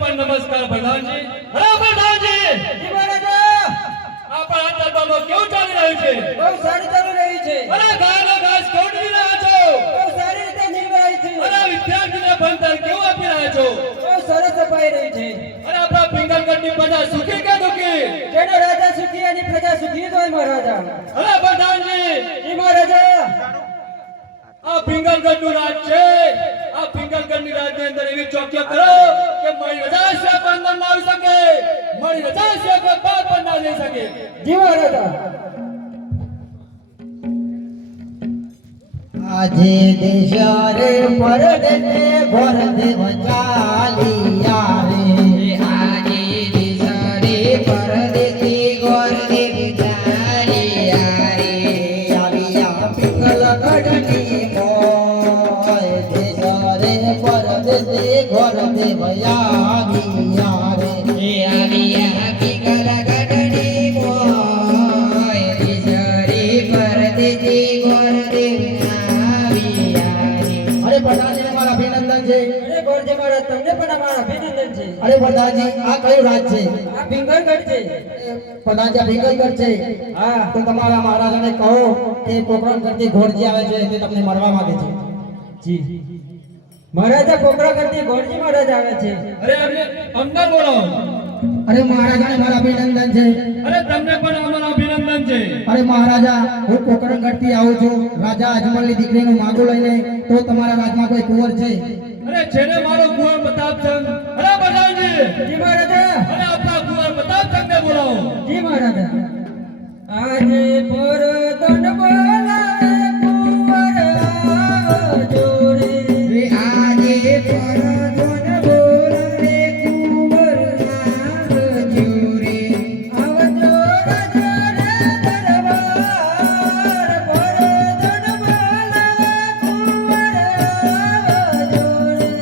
પણ નમસ્કાર પ્રધાનજી. અરે પ્રધાનજી, જી મહારાજા. આપણા દરબારમાં કેવું ચાલી રહ્યું છે? બહુ સારું ચાલી રહ્યું છે. અરે ગાયનો ઘાસ કેવું નીકળી રહ્યા છો? બહુ સારી રીતે નીકળાય છે. અરે વિદ્યાર્થીને ભણતર કેવું આપી રહ્યા છો? બહુ સરસ અપાઈ રહી છે. અરે આપણા પિંગલગઢની પ્રજા સુખી કે દુઃખી? જેનો રાજા સુખી અને પ્રજા સુખી જ હોય મહારાજા. અરે પ્રધાનજી, જી મહારાજા. આ પિંગલગઢનું રાજ છે. આ પિંગલગઢની રાજની અંદર એવી ચોકીઓ કરો કે મારી રજા સિવાય પણ અંદર ના આવી શકે, મારી રજા સિવાય કોઈ બહાર પણ ના જઈ શકે. જી મહારાજા. આજે દેશ રે પરદેશે ભરદેવ ચાલિયા રે. આજે દેશ રે પરદેશે ગોરદેવ ચાલિયા રે. આવ્યા પિંગલગઢની મોય. દેશ રે પરદેશે ગોરદેવ આવ્યા રે. આવ્યા પિંગલગઢની મોય. દેશ રે પરદેશે ગોરદેવ. અરે પ્રધાનજી મારા અભિનંદન છે. અરે ગોરજી મહારાજ, તમને પણ અમારા અભિનંદન છે. અરે પ્રધાનજી, આ કયું રાજ છે? આ પિંગલગઢ છે. પ્રધાનજી, આ પિંગલગઢ છે. હા. તો તમારા મહારાજાને કહો કે પોકરણગઢથી ઘોડજી આવે છે તે તમને મળવા માંગે છે. જી મહારાજા, પોકરણગઢથી ગોરજી મહારાજ આવે છે. અરે અંદર બોલો. અરે મહારાજાને મારા અભિનંદન છે. અરે તમને પણ અમારા અભિનંદન છે. અરે મહારાજા, હું પોકરણગઢથી આવું છું રાજા અજમલની દીકરીનું માગું લઈને. તો તમારા રાજમાં કોઈ કુંવર છે? અરે જેને મારો કુંવર પ્રતાપચંદ. અરે પ્રધાનજી, જી મહારાજા. અરે આપણા કુંવર પ્રતાપચંદને બોલાવો. જી મહારાજા. આજે પરદન બોલાવે કુંવર આવજો રે. આજે પરદન બોલાવે કુંવર આવજો રે. આવજો રાજા રે દરબાર. પરદન બોલાવે કુંવર આવજો રે.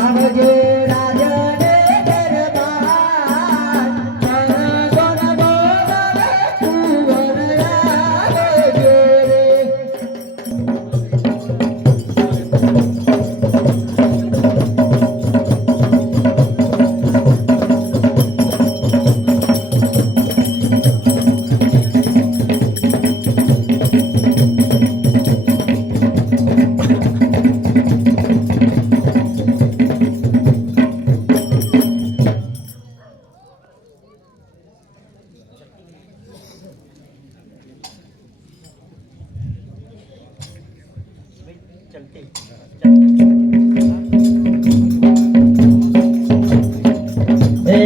આવજો રાજા રે દરબાર. પરદન બોલાવે કુંવર આવજો રે.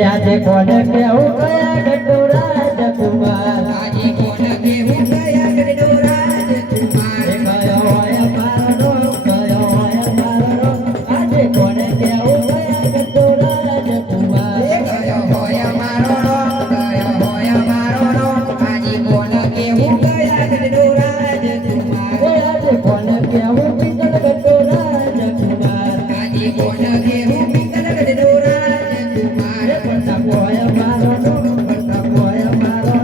આજે કોણ કેવું કયા ગઢો રાજકુમાર. આજે કોણ કેવું કયા ગઢો રાજકુમાર. કયો હોય મારો, કયો હોય મારો. આજે કોણ કેવું કયા ગઢો રાજકુમાર. કયો હોય મારો, કયો હોય મારો. આજે કોણ કેવું કયા ગઢો રાજકુમાર. આજે કોણ કેવું પિંગલ ગઢો રાજકુમાર. આજે કોણ કેવું પિંગલ ગઢો રાજકુમાર. પ્રતાપ હોય મારો, પ્રતાપ હોય મારો.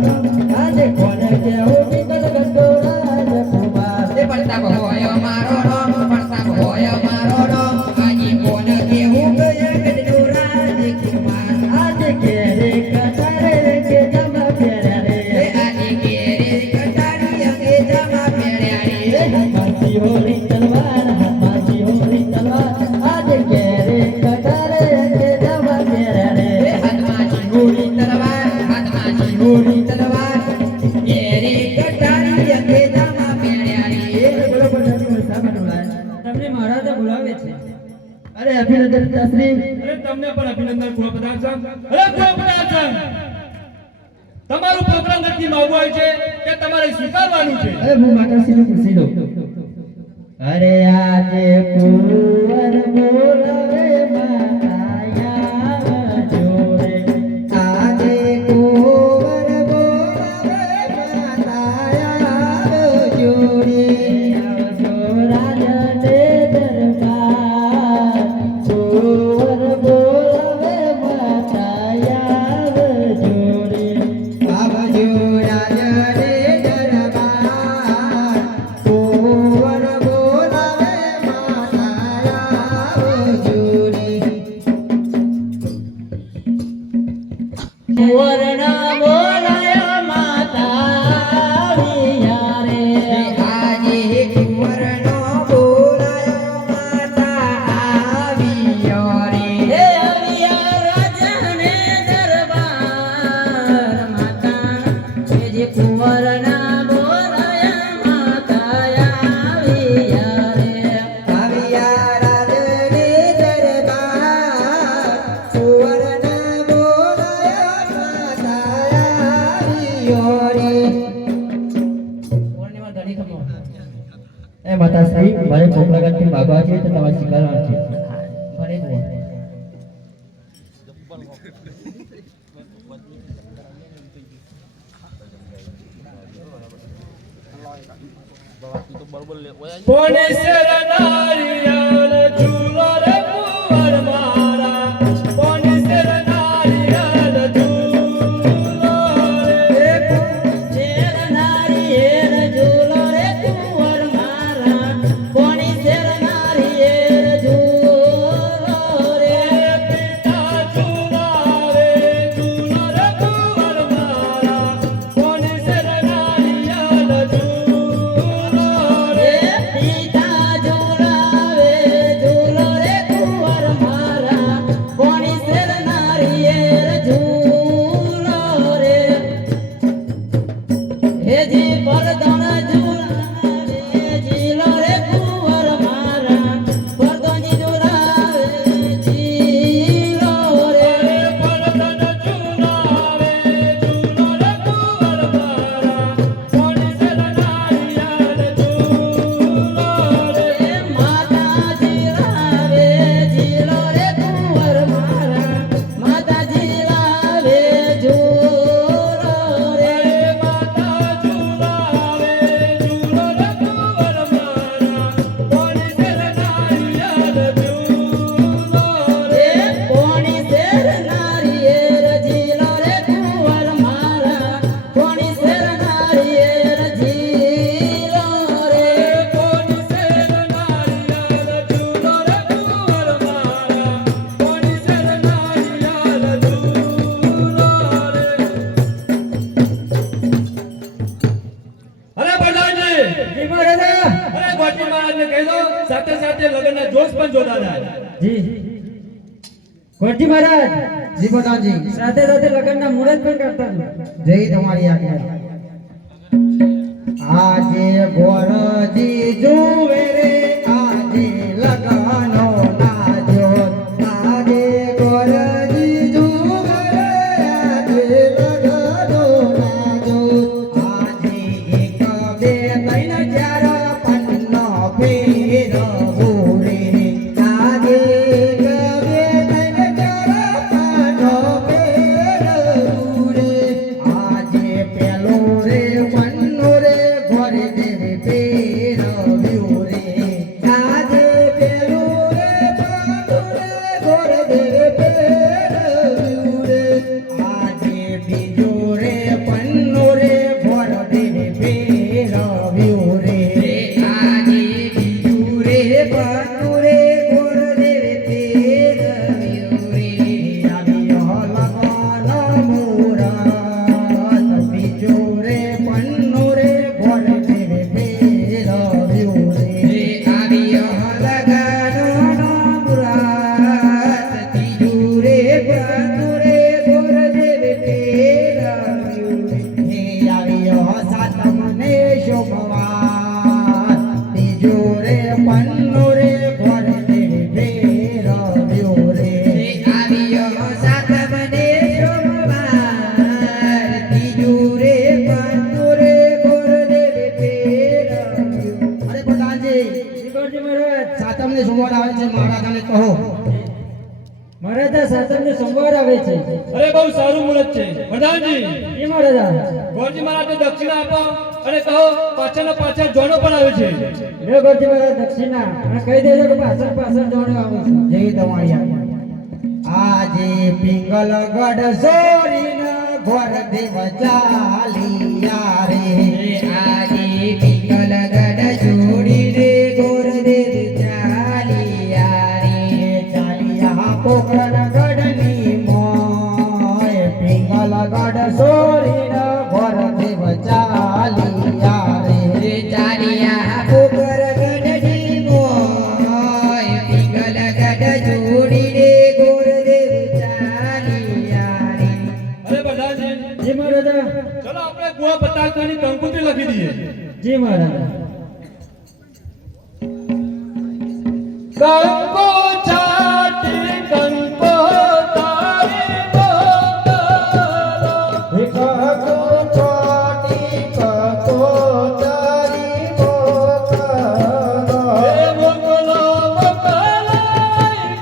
આજે કોણ કેવું પિંગલ ગઢો રાજકુમાર. પ્રતાપ હોય મારો, પ્રતાપ હોય મારો. આજે કોણ કેવું કયા ગઢો રાજકુમાર. આજે કેરે કટારે કે જમા ફેર્યા રે. આજે કેરે કટારી કે જમા ફેર્યા રે. હાથમાંથી હોરી તલવાર, હાથમાંથી હોરી તલવાર. આજે કેરે કટારે કે જમા ફેર્યા રે. હાથમાંથી હોરી તલવાર, હાથમાંથી હોરી તલવાર. કેરે કટારી કે જમા ફેર્યા રે. બોલો બોલો સામાન લાય. તમને મહારાજા બોલાવે છે. અરે અભિનંદન શાસ્ત્રી. અરે તમને પણ અભિનંદન કુંવર પ્રતાપચંદ. અરે કુંવર પ્રતાપચંદ, તમારું પોકરણગઢથી માગવું આવ્યું છે કે તમારે સ્વીકારવાનું છે? અરે હું માતાશ્રીને પૂછી લઉં. અરે આજે કુંવર બોલાવે માયા આવજો રે. આજે કુંવર બોલાવે માયા આવજો રે. આવજો રાજા ને દરબાર. કુંવર બોલાવે માયા આવજો રે. આવજો રાજા ને દરબાર. કુંવર બોલાવે માયા આવજો રે. કુંવરના બોલાયા માતા વિયા રે આજે કુંવરનો બોલાયો માતા આવ્યો રે હે આવ્યા રાજાને દરબાર માતા જે કુંવરના બોલાયા માતા આવ્યા રે આવ્યા રાજને દરબાર કુંવરના બોલાયા માતા આવ્યો રે પૂર્ણિમા ધણી ખમો એ માતા સાહેબ મારે કોકરા ગાંઠથી માગવા છે તો તમારે સ્વીકારવાનું છે ભલે બોલ કોને શરણારિયાલ ઝૂલો રે કુંવર મારા કોને શરણારિયાલ ઝૂલો રે શેર નારિયેર ઝૂલો રે કુંવર મારા કોણી શેર નારિયેર ઝૂલો રે પિતા ઝૂલાવે ઝૂલો રે કુંવર મારા કોને શરણારિયાલ ઝૂલો રે પિતા ઝૂલાવે ઝૂલો રે કુંવર મારા કોણી શેર નારિયેર ઝૂલો રે હેજી પરદણ ઝૂલાવે ઝીલો રે કુંવર મારા પરદણી ઝૂલાવે ઝીલો રે પરદન ઝૂલાવે ઝૂલો રે કુંવર મારા કોને શરણારિયાલ ઝૂલો રે માતા ઝીલાવે ઝીલો રે કુંવર મારા માતા ઝીલાવે ઝૂલો રે માતા ઝૂલાવે ઝૂલો રે કુંવર મારા કોને શરણારિયાલ ઝૂલો રે રે કોણી શેર નારિયેર ઝીલો રે કુંવર મારા કોણી શેર નારિયેર ઝીલો રે કોને શરણારિયાલ ઝૂલો રે કુંવર મારા કોને શરણારિયાલ ઝૂલો રે અરે પ્રધાનજી જી મહારાજા અરે ગોઠવી મહારાજને કહી દો સાથે સાથે લગ્નના જોશ પણ જોતા જાય જી ગોરજી મહારાજ જી પ્રધાનજી સાથે સાથે લગ્નના મુહૂર્ત પણ કરતા જય તમારી આજ્ઞા આજે ગોરજી જુએ રે આજે લગનો નાજો આજે ગોરજી જુએ રે આજે લગનો નાજો આજે એક બે ત્રણ ચાર પન્નો ફેરવો રે આજે એક બે ત્રણ ચાર પન્નો ફેરવો રે આજે પેલો રે પન્નો રે ઘોર દેવે ફેરવ્યો રે આજે પેલો રે પન્નો રે ઘોર દેવે ફેરવ્યો રે આજે બીજો રે પન્નો રે ઘોર દેવે ફેરવ્યો રે આજે બીજું રે પન્નો રે ઘોર દેવે ફેરવ્યો રે આવ્યો લગન મુહૂર્ત બીજો રે પન્નો રે ઘોર દેવે ફેરવ્યો રે આવ્યો લગન મુહૂર્ત ત્રીજું રે પન્નો રે ઘોર દેવે ફેરવ્યો રે આવ્યો સાતમ ને સોમવાર ત્રીજો રે પન્નો રે ઘોર દેવે ફેરવ્યો રે આવ્યો સાતમ ને સોમવાર ત્રીજું રે પન્નો રે ઘોર દેવે ફેરવ્યો અરે પ્રધાનજી જી ગોરજી મહારાજ સાતમ ને સોમવાર આવે છે મહારાજાને કહો મહારાજા સાતમને સોમવાર આવે છે અરે બહુ સારું મુહૂર્ત છે પ્રધાનજી જી મહારાજા ગોરજી મહારાજને દક્ષિણા આપો અને કહો પાછળના પાછળ જોડો પણ આવે છે રે ગોરજી મહારાજ દક્ષિણા અને કહી દેજો કે પાછળ પાછળ જોડે આવે છે જય તમારી આજ્ઞા આજે પિંગલગઢ સોરીન ઘોર દેવ ચાલિયા રે આજે પિંગલગઢ જોડી રે ઘોર દેવ ચાલિયા રે ચાલિયા પોકરણ ગઢની મોય પિંગલ કુવા પતાકાની કંકુતરી લખી દઈએ. જી મહારાજ. કંકુ છાટી કંકુ તારી મોકલો. કંકુ છાટી કંકુ તારી મોકલો. હે મોકલો મોકલો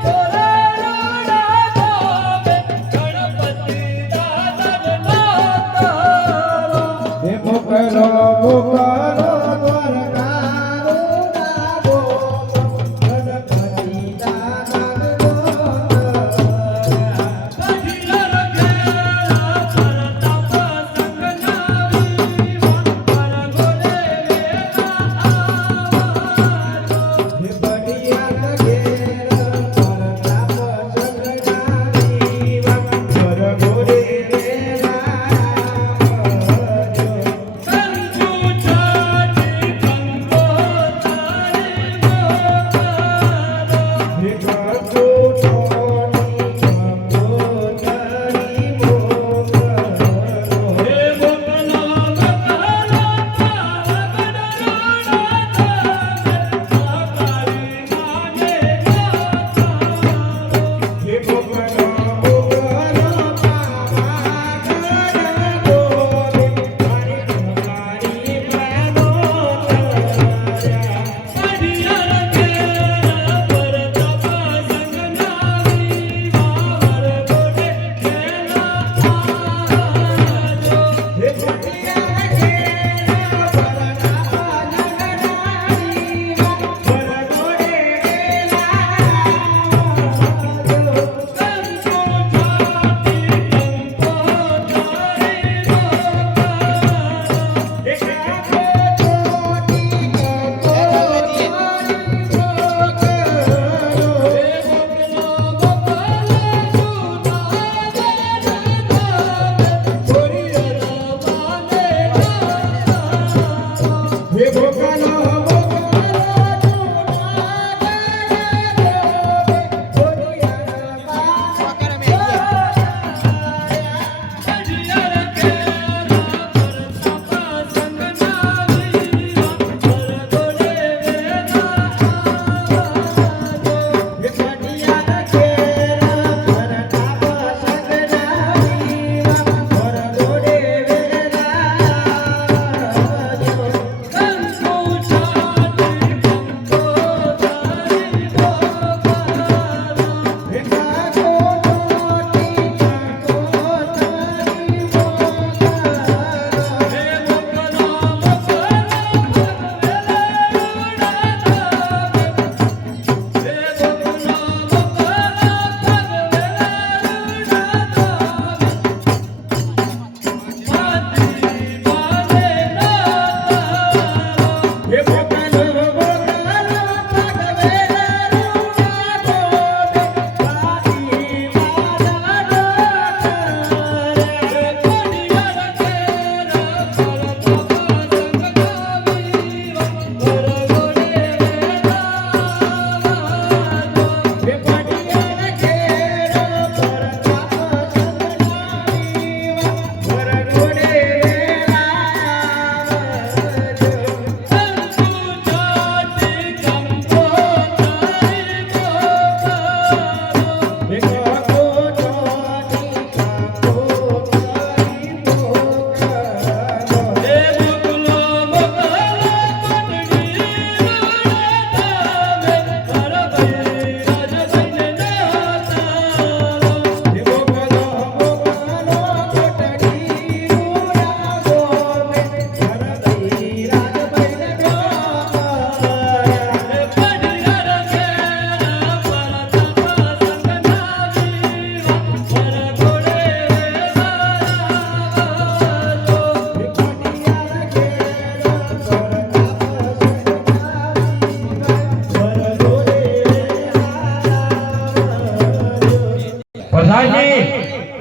કોરાડા ધામે ગણપતિ દાદાના તારો. હે મોકલો મોકલો દ્વારકાનું નાગો ગણપતિ દાદાનો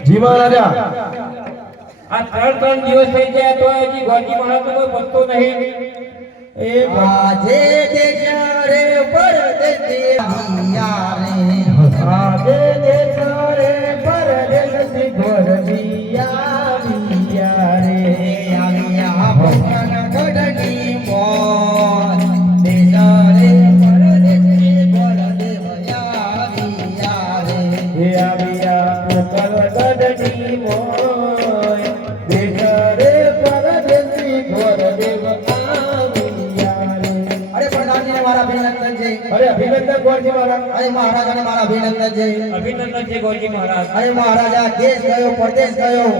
જી મહારાજા આ 3 દિવસ થઈ ગયા તો હજી ગોજી મહારાજ કોઈ પત્તો નહીં એ આજે દેશ રે પરદેશી આવિયા રે આજે દેશ રે પરદેશી ઘર બિયા રે આવિયા વરદની મોય બેટરે પરદેશી ગોરદેવ આવ્યા રે. અરે પ્રધાનજીને મારા અભિનંદન છે. અરે અભિનંદન ગોરજી મહારાજ. અરે મહારાજાને મારા અભિનંદન છે. અભિનંદન છે ગોરજી મહારાજ. અરે મહારાજા દેશ ગયો પરદેશ ગયો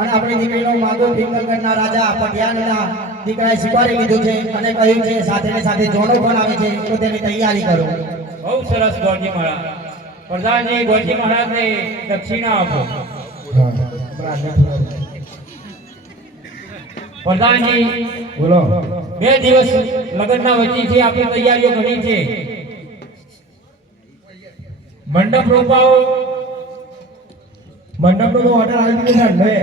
અને આપણી દીકરીનો માગો પિંગલગઢના રાજા પટિયાના દીકરાએ સ્વીકારી લીધું છે અને કહ્યું છે સાથે ને સાથે જોડો પણ આવે છે તો તેની તૈયારી કરો. બહુ સરસ ગોરજી મહારાજ. પ્રધાનજી ગોરજી મહારાજને દક્ષિણા આપો. પ્રધાનજી બોલો. 2 દિવસ લગ્નના વચ્ચે છે, આપણી તૈયારીઓ ઘણી છે. મંડપ રોપાઓ. મંડપનો તો ઓર્ડર આવી ગયો છે.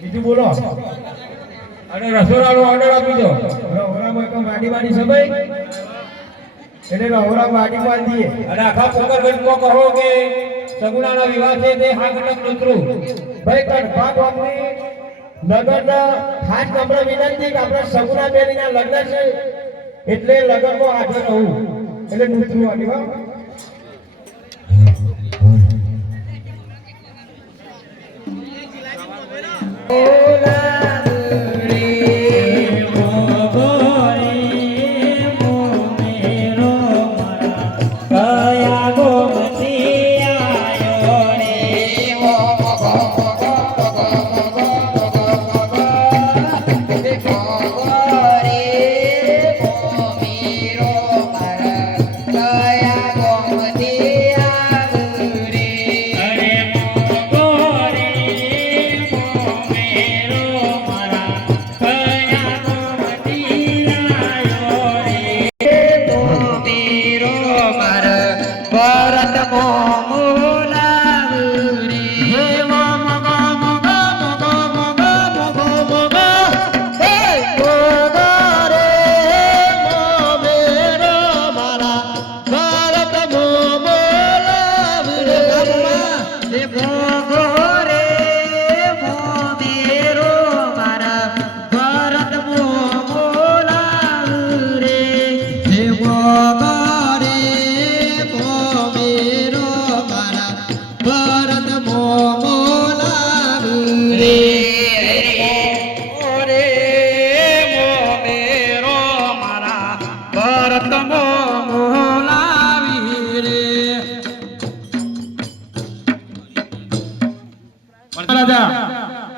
બીજું બોલો. અને રસોડાનો ઓર્ડર આપી દો. રહોરામાં એક વાડી સભાઈ એટલે રહોરા વાડી બાંધીએ. અને આખા પોકરગઢમાં કહો કે સગુણાના વિવાહ છે તે હા કટક નોતરું. ભાઈ કડભા ગામની નગરના ખાસ નમ્ર વિનંતી કે આપણા સગુણા બેનના લગ્ન છે એટલે લગ્નમાં હાજર રહું એટલે નૂતરું આની હો.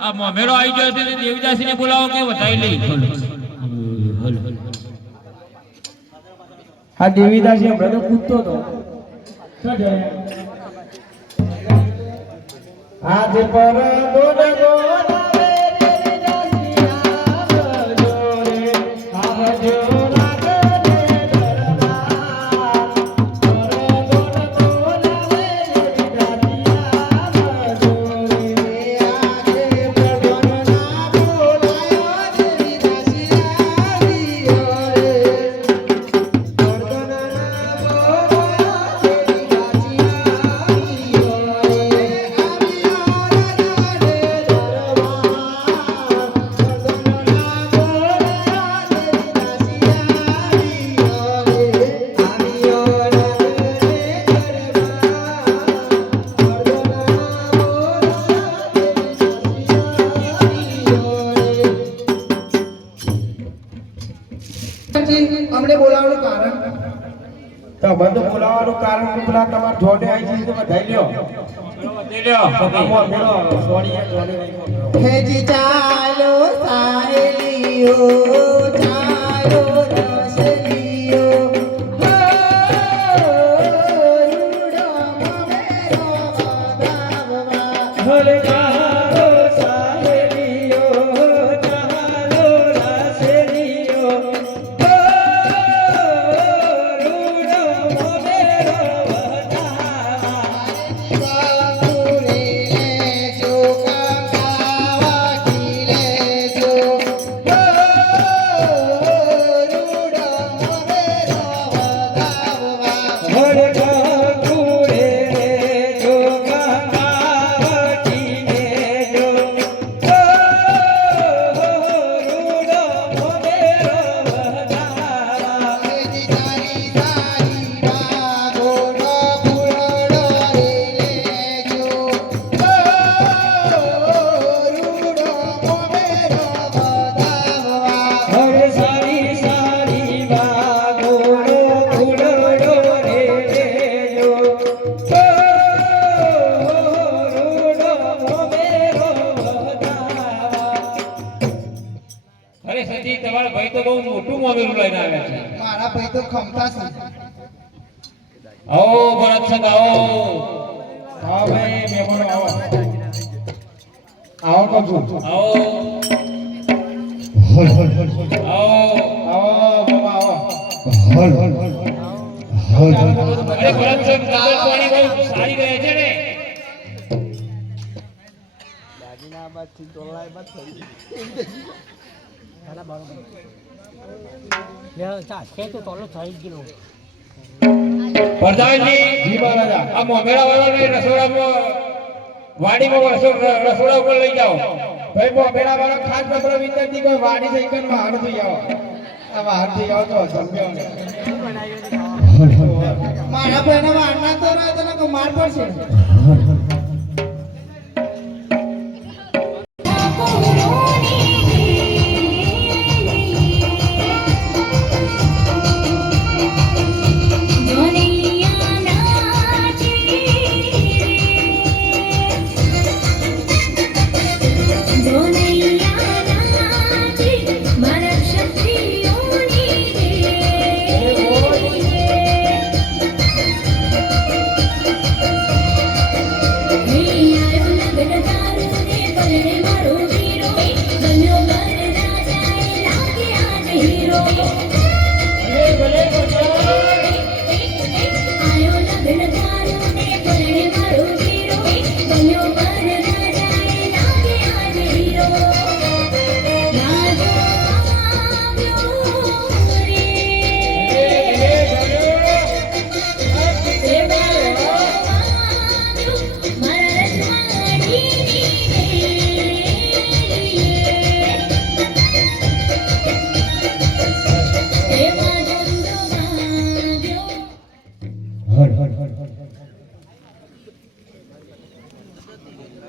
આ મોમેરો આવી ગયો છે, દેવીદાસીને બોલાવો કે વધાઈ લઈ. આ દેવીદાસી હમણાં તો કૂદતો હતો. આજે પર અમને બોલાવવાનું કારણ તમને બોલાવવાનું કારણ કે પેલા તમારા જોડે આવી છે તો વધાઈ લ્યો. હેજી ચાલો સાહેલીઓ ચાલો રસલીઓ Thank you. મોમેલું લઈને આવ્યા છે? મારા ભાઈ તો ખમતા છે. આવો ભરત સંઘ આવો. હા ભાઈ મહેમાનો આવો આવો કહું છું. આવો હોલ હોલ હોલ હોલ આવો. આવો બાબા આવો. હોલ હોલ હોલ હોલ હોલ. અરે ભરત સંઘ નગર પાણી બહુ સારી રહે છે ને? પ્રધાનજી જી મહારાજા. આ મોમેરા વાળાને રસોડામાં વાડીમાં રસોડા ઉપર લઈ જાઓ. ભાઈ બોબેડા વાળો ખાસ નંબર વિનંતી કોઈ વાડી થઈ કન બહાર થઈ આવો. આ બહાર થઈ આવો તો સમજો ને. મારા ભાઈને મારના તો ના તને કો માર પડશે.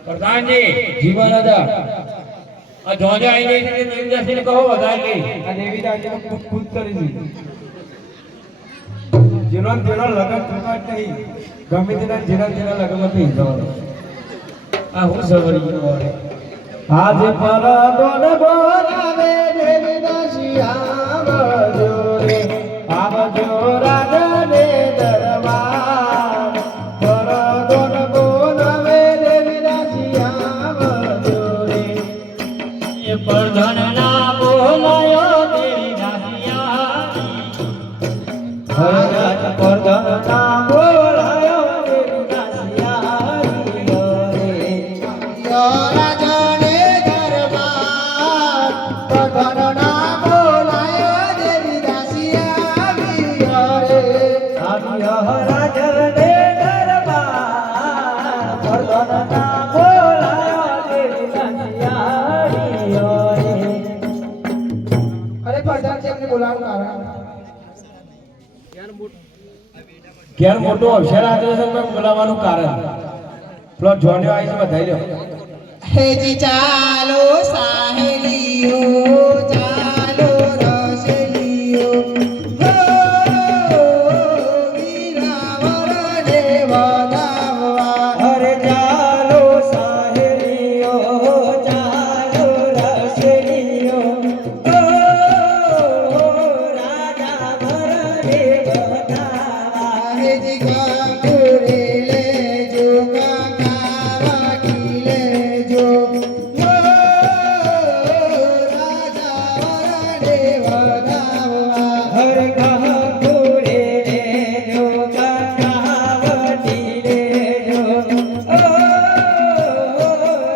પ્રધાનજી જી મહારાજા. આ જોજે આવી ગઈ છે દેવીદાસીને કહો વધારે લે. આ દેવી દાજીને પૂછ પૂછ કરી દીધી. જેનો જેનો લગન થતા જ નહીં ગમે તેના જેના લગનમાં થઈ જવાનું. આ હું સવરી ગયો આજે પરદોન બોલાવે દેવી દાસી આવજો રે આવજો રાધને દરબાર. પરદોન બોલાવે દેવી દાસી આવજો રે. એ પરધન ના બોલાયો દેવી દાસિયા હરજ પરદન ના બોલાયો દેવી દાસી આવજો રે. રાજને દરબાર પઠનના બોલાય દેવી દાસી આવી રે. અરે પ્રધાન છે એમને બોલાવવાનું કારણ ઘેર મોટો અક્ષર આદર્શન બોલાવવાનું કારણ પેલો જોન્યો આવી છે બધાઈ લ્યો. હેજી ચાલો સાહેલીઓ ચાલો રસલીઓ હો વીરાવર દેવદાવા. અરે ચાલો સાહેલીઓ ચાલો રસલીઓ ઓ રાજા વરને બતાવા. હેજી ગાંગુરે લેજો કાકા લેજો હો રાજા વર દેવદાવા. હર કહ પૂરે લેજો કાકાવટી લેજો ઓ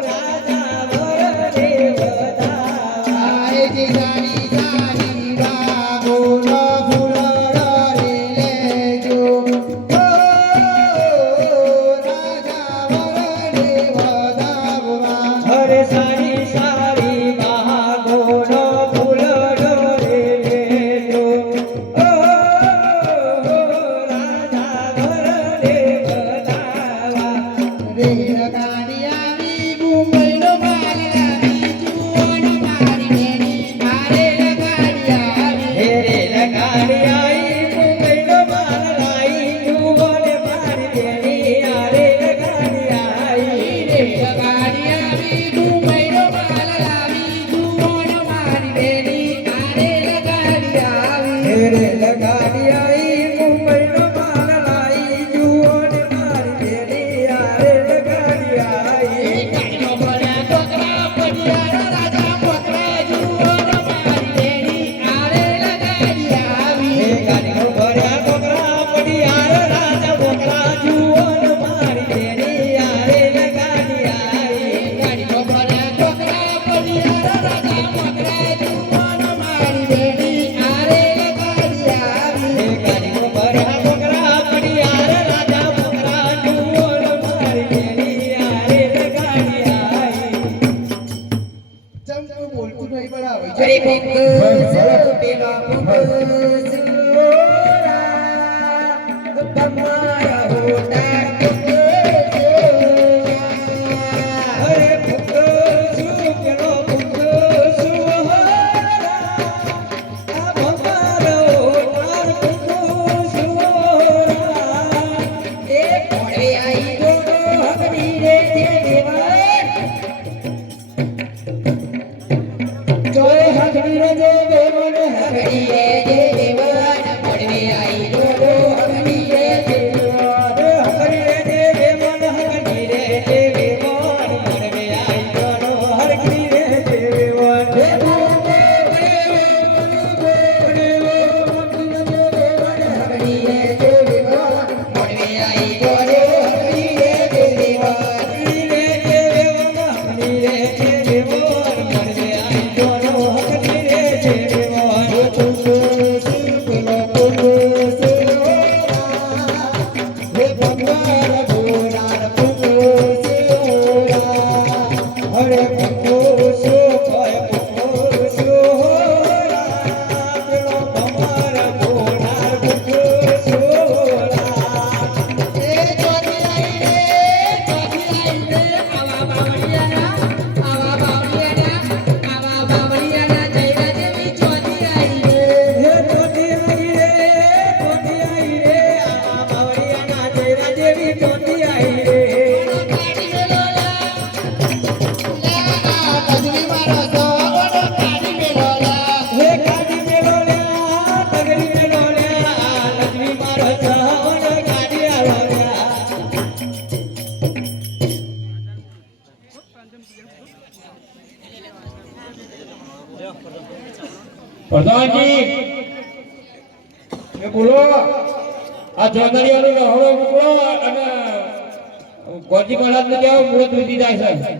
રાજા વરને બતાવા. હેજી ગાડી સાડી બાબુનો ફૂલડો રે લેજો હો રાજા વર દેવદાવા. હર સારી સારી બાગોનો ફૂલડો રે લેજો ઓ રાજા વરને બતાવા. રેલ ગાડી આવી મુંબઈનો માલ લાવી જુઓનો મારી બેની રેલ ગાડી આવી. હે રેલ ગાડી આઈ મુંબઈનો માલ લાઈ જુઓને મારી બેની આ રેલ ગાડી આઈ. રેલ ગાડી આવી મુંબઈનો માલ લાવી જુઓનો મારી બેની રેલ ગાડી આવી. પ્રધાનજી એ બોલો આ જોંદડીયાનો રહોડો મોકલો અને ગોજી મહારાજને કહેવો મુહૂર્ત વીતી જાય છે.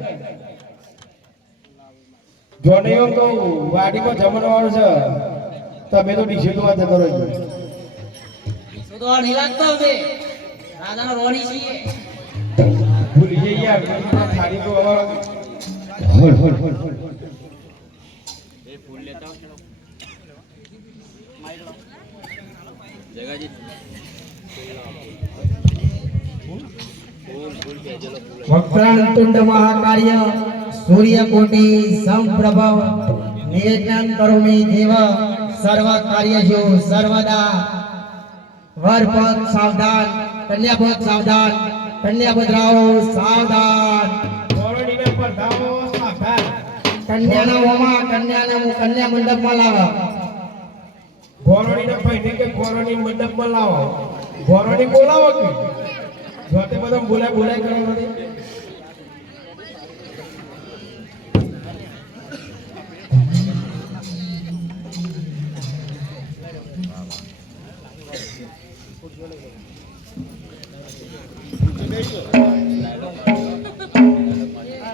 જોનીઓ તો વાડીમાં જમણવાળું છે તમે તો ડીશે તો વાત કરો છો તો નહીં લાગતો હવે રાજાનો રોણી છીએ ભૂલી જઈએ યાર ખાલી તો હવે વક્રાંતુંડ મહાકાર્ય સૂર્યકોટિ સમપ્રભ નિર્જ્ઞાન કરોમિ દેવ સર્વ કાર્યજો સર્વદા વરપદ સાવધાન કન્યાપદ સાવધાન કન્યાપદરાઓ સાવધાન કોરોનીને પડધાઓ સાવધાન કન્યાના હોમાં કન્યા મંડપમાં લાવા કોરોનીને પૈને કે કોરોની મંડપમાં લાવો કોરોની બોલાવો કે જોતે બધા બોલાય કરો નથી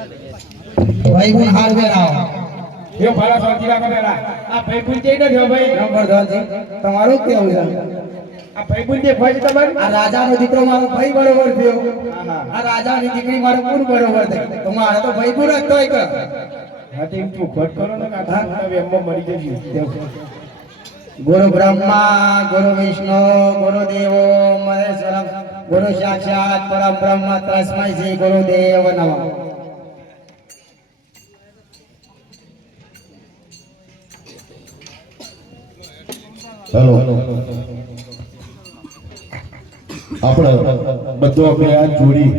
ભાઈ ગુણ હાર વેરાવો એ ભાડા શાંતિ રાખો પેલા આ ભાઈ ભૂલ જઈ ન ભાઈ જબરદસ્ત તમારું કેવું છે આ ભાઈ ભૂલ જે ભાઈ તમારે આ રાજાનો દીકરો મારો ભાઈ બરોબર થયો આ રાજાની દીકરી મારો ગુણ બરોબર થઈ તો મારે તો ભાઈ ગુણ જ તોય કર હા તે તું ખોટ કરો ને આ વેમમાં મરી જશે ગુરુ બ્રહ્મા ગુરુ વિષ્ણુ ગુરુ દેવો મહેશ્વરમ ગુરુ સાક્ષાત પરમ બ્રહ્મ તસ્મૈ શ્રી ગુરુદેવ નમઃ. હેલો આપણે બધું આપણે આ જોડી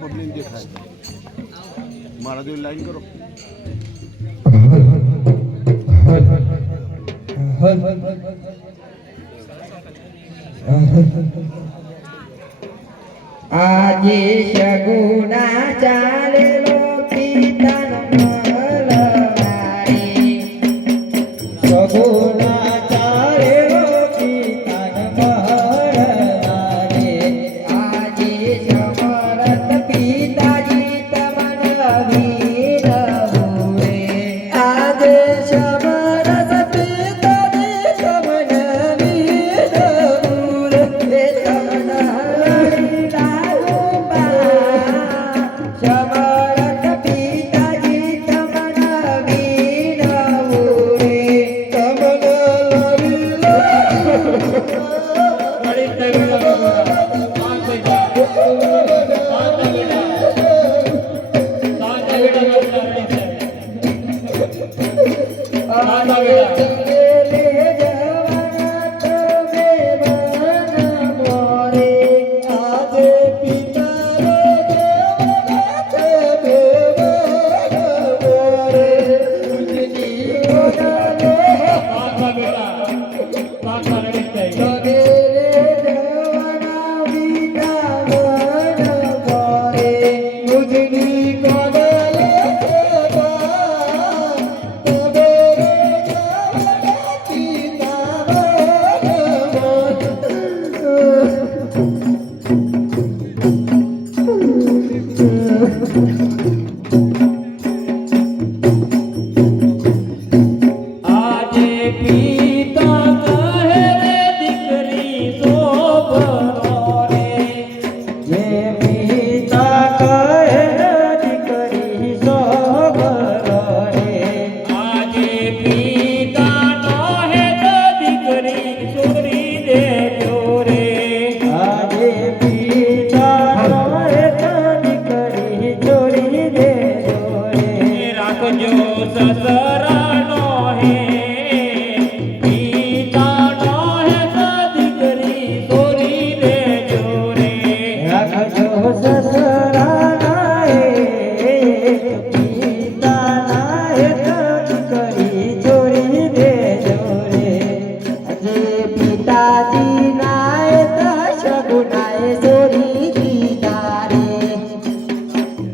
પબ્લિક દેખાય મારા જોઈ લાઈન કરો આજે સગુના ચાલેલો પિતાનો મલવારે સગુના ચાલેલો પિતાનો મલવારે આજે સમરત પિતાજી તમન વીરવું રે આજે સમરત પિતાજી તમન વીરવું રે તમન સમરત પિતાજી તમન વીરવું રે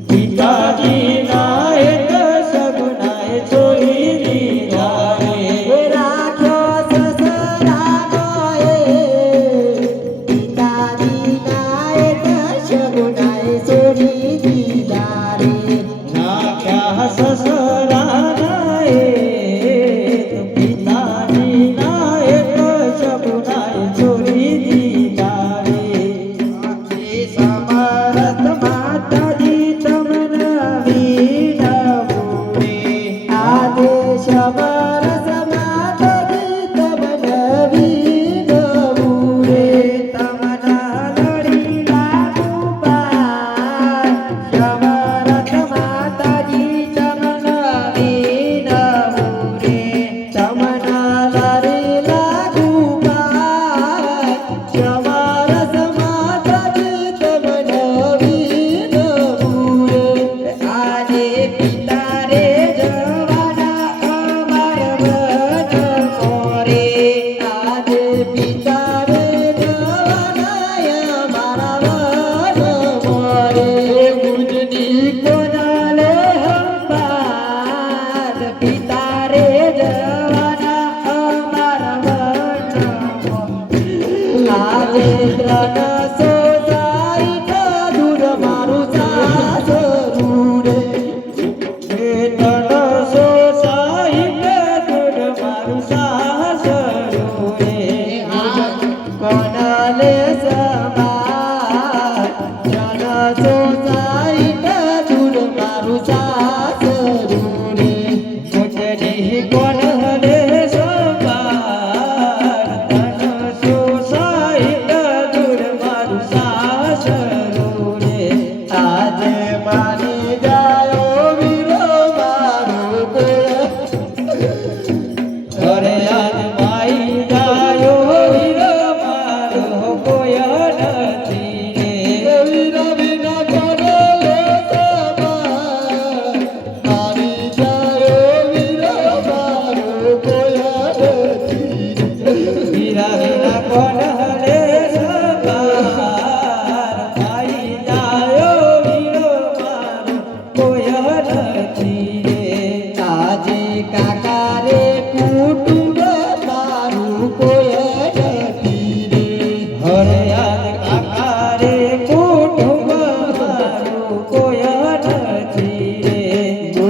પિતાજી નાય સગુનાય ચોરી દીધા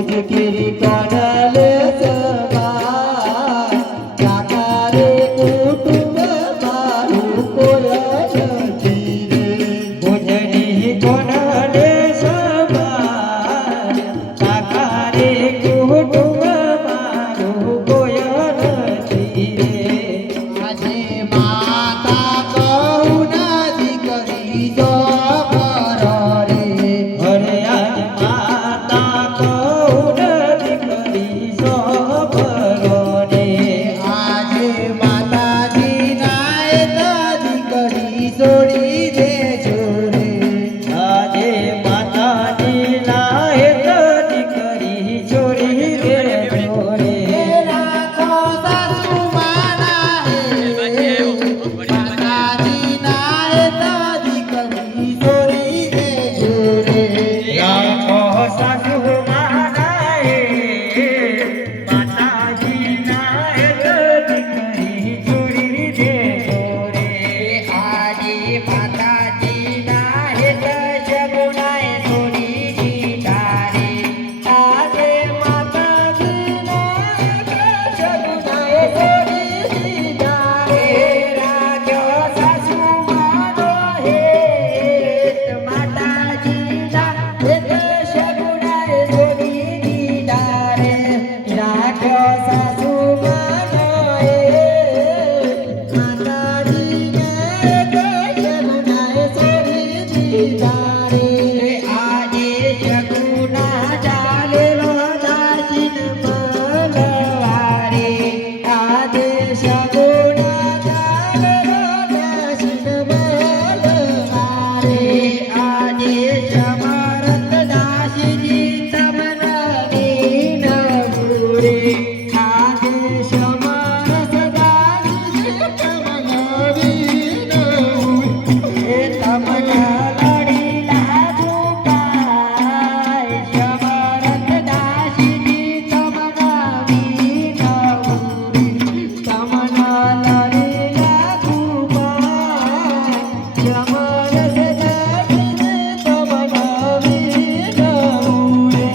ઉચકેરી કોડલે સવાર કાકા રે કુટુંબ મારું કોઈ નથી રે ઉજળી કોડલે સવાર કાકા રે કુટુંબ મારું કોઈ નથી રે આજે માતા કહું ના દીકરી જો ભરો રે અરે આજ માતા કહું ના દીકરી જો ભરો રે આજે માતાજી નાય તા દીકરી છોડી દેજો રે આજે માતાજી નાય તા દીકરી છોડી દેજો રે રાખો સાસુ માના હે માતાજી નાય તા દીકરી છોડી દેજો રે રાખો સાસુ માના હે માતાજી નાય તા દીકરી છોડી દેજો રે આજે માતાજી નાય તા જગુનાય છોડી દીધા રે આજે માતાજી નાય તા જગુનાય છોડી દીધા રે રાખ્યો સાસુ માનો હેત માતાજી નાય તા જગુનાય છોડી દીધા રે રાખ્યો સાસુ માનો હેત માતાજી નાય તા જગુનાય છોડી દીધા રે આજે જગુના ચાલેલો દાસીન મલવારે આજે સગુના ચાલેલો દાસીન મલવારે આજે સમરથ દાસીજી તમના દીન ગુરે આજે સમરથ દાસીજી તમના દીન ગુરે તમના લડી લાગુ પાય સમરથ દાસીજી તમના દીન ગુરે તમના લડી લાગુ પાય સમરથ દાસીજી તમના દીન ગુરે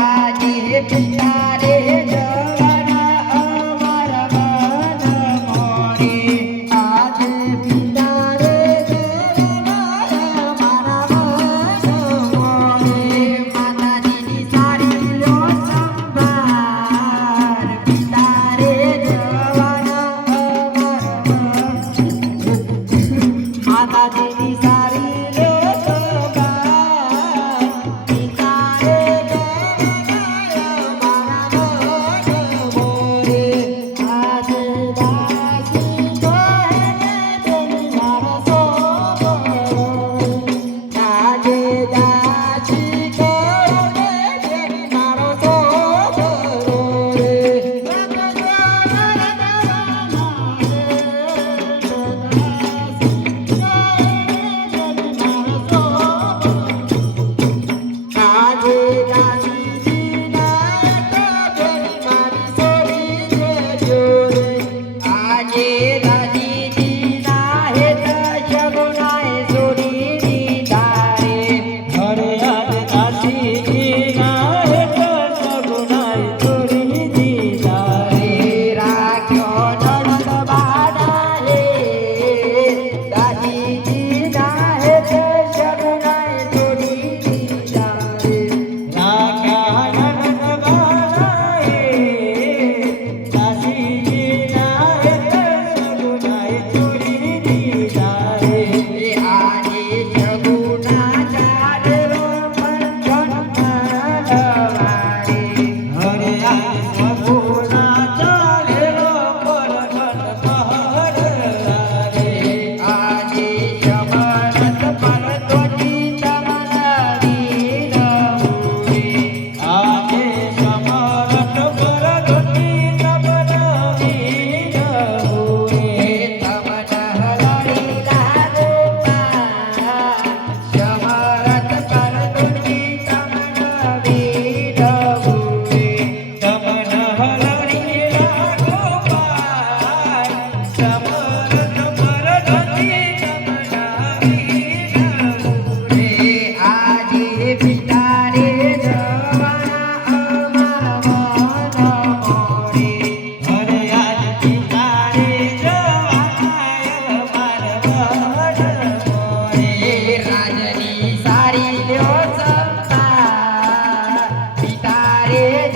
આજે પિતા રે જવાના અમર મન મોરે આજે પિતા રે જવાના મારા મન મોરે માતાજીની સારી લો સંભાર પિતા રે જવાના અમર માતાજીની સારી લો સંભાર પિતા રે જવાના મારા મન મોરે આજે દાસી કહે તેની મારા સોબરો આજે દાસી કહે તેની મારો સોબરો રે આજે દાસીજી નાય તા બેની મારી છોડી દેજો રે આજે દાસીજી નાય તા જગુનાય છોડી દીધા રે અરે આજે દાસીજી નાય તા જગુનાય છોડી દીધા રે રાખ્યો નણંદ બાના હે દાસીજી નાય તા જગુનાય છોડી દીધા રે રાખ્યા નણંદ બાના હે દાસીજી નાય તા જગુનાય છોડી દીધા રે આજે જગુના ચાલેલો પંચન મલવારે હરે આજે જગુના ચાલેલો પંચન મલવારે આજે સમરથ પરતોજી તમના દીન ગુરે આજે સમરથ પરતોજી તમના દીન ગુરે તમના લડી લાગુ પાય સમરથ પરતોજી તમના દીન ગુરે તમના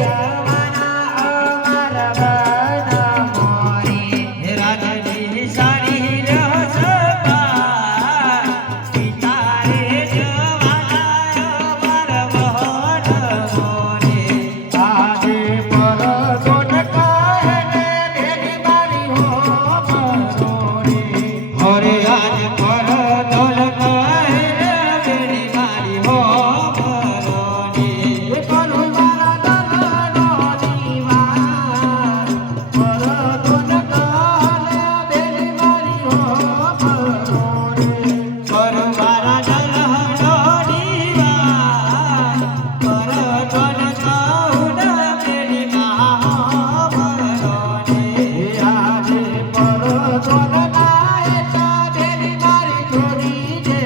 જવાના અમર વન મોરે રાજની સારી રસપા પિતારે જવાના અમર વન મોરે આજે પર કોટ કાહે બેની મારી હો મરોરે હરે આજ પર દોલ કાહે બેની મારી હો મરોરે કોનું મારા દલનો દીવા પર કોટ કાહે બેની મારી હો મરોરે પર મારા દલનો દીવા પર કોટ કાહે બેની મા મરોરે આજે પર કોટ કાહે બેની મારી છોડી દે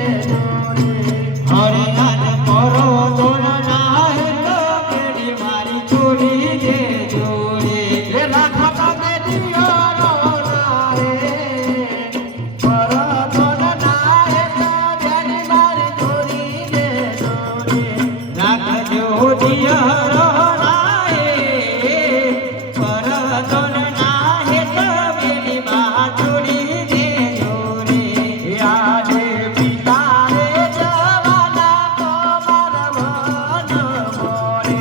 હરે આજ પરો તોર નાહે તો બેડી મારી છોડી દે જોડે હે લાખા બેડીયો નો નાહે પરો તોર નાહે તો બેડી મારી છોડી દે જોડે રાખજો દિયરો નાહે પરો તોર નાહે તો બેડી મા છોડી દે જોડે આજે પિતારે જવાના તો મારા વન મોરે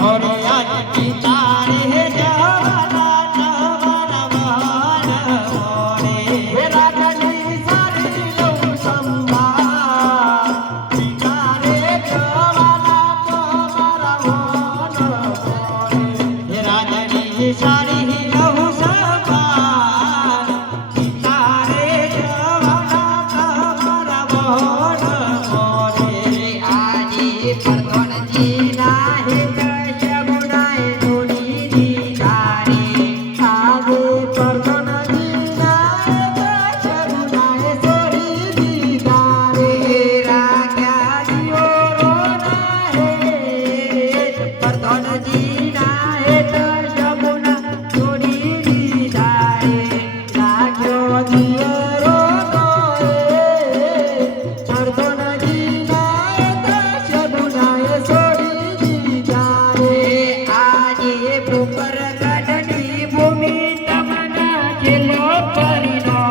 હરે આજ પિતારે જવાના તો મારા વન મોરે હે રાજની સારી લઉં સંભાળ પિતારે જવાના તો મારા વન મોરે હે રાજની સારી લઉં સંભાળ પિતારે જવાના તો મારા વન મોરે આજે પરગણજી ના હેત જગુનાએ જોડી દીધારે આજે પરગણજી ના હેત જગુનાએ જોડી દીધારે રાખ્યા દિયોરો ના હેત પરગણજી ના હેત જગુના જોડી દીધારે રાખ્યો દિયોરો નો હેત પરગણજી ના હેત જગુનાએ છોડી દીધારે આજે પોકર ગઢની ભૂમિ તમના છેલ્લો પરિનો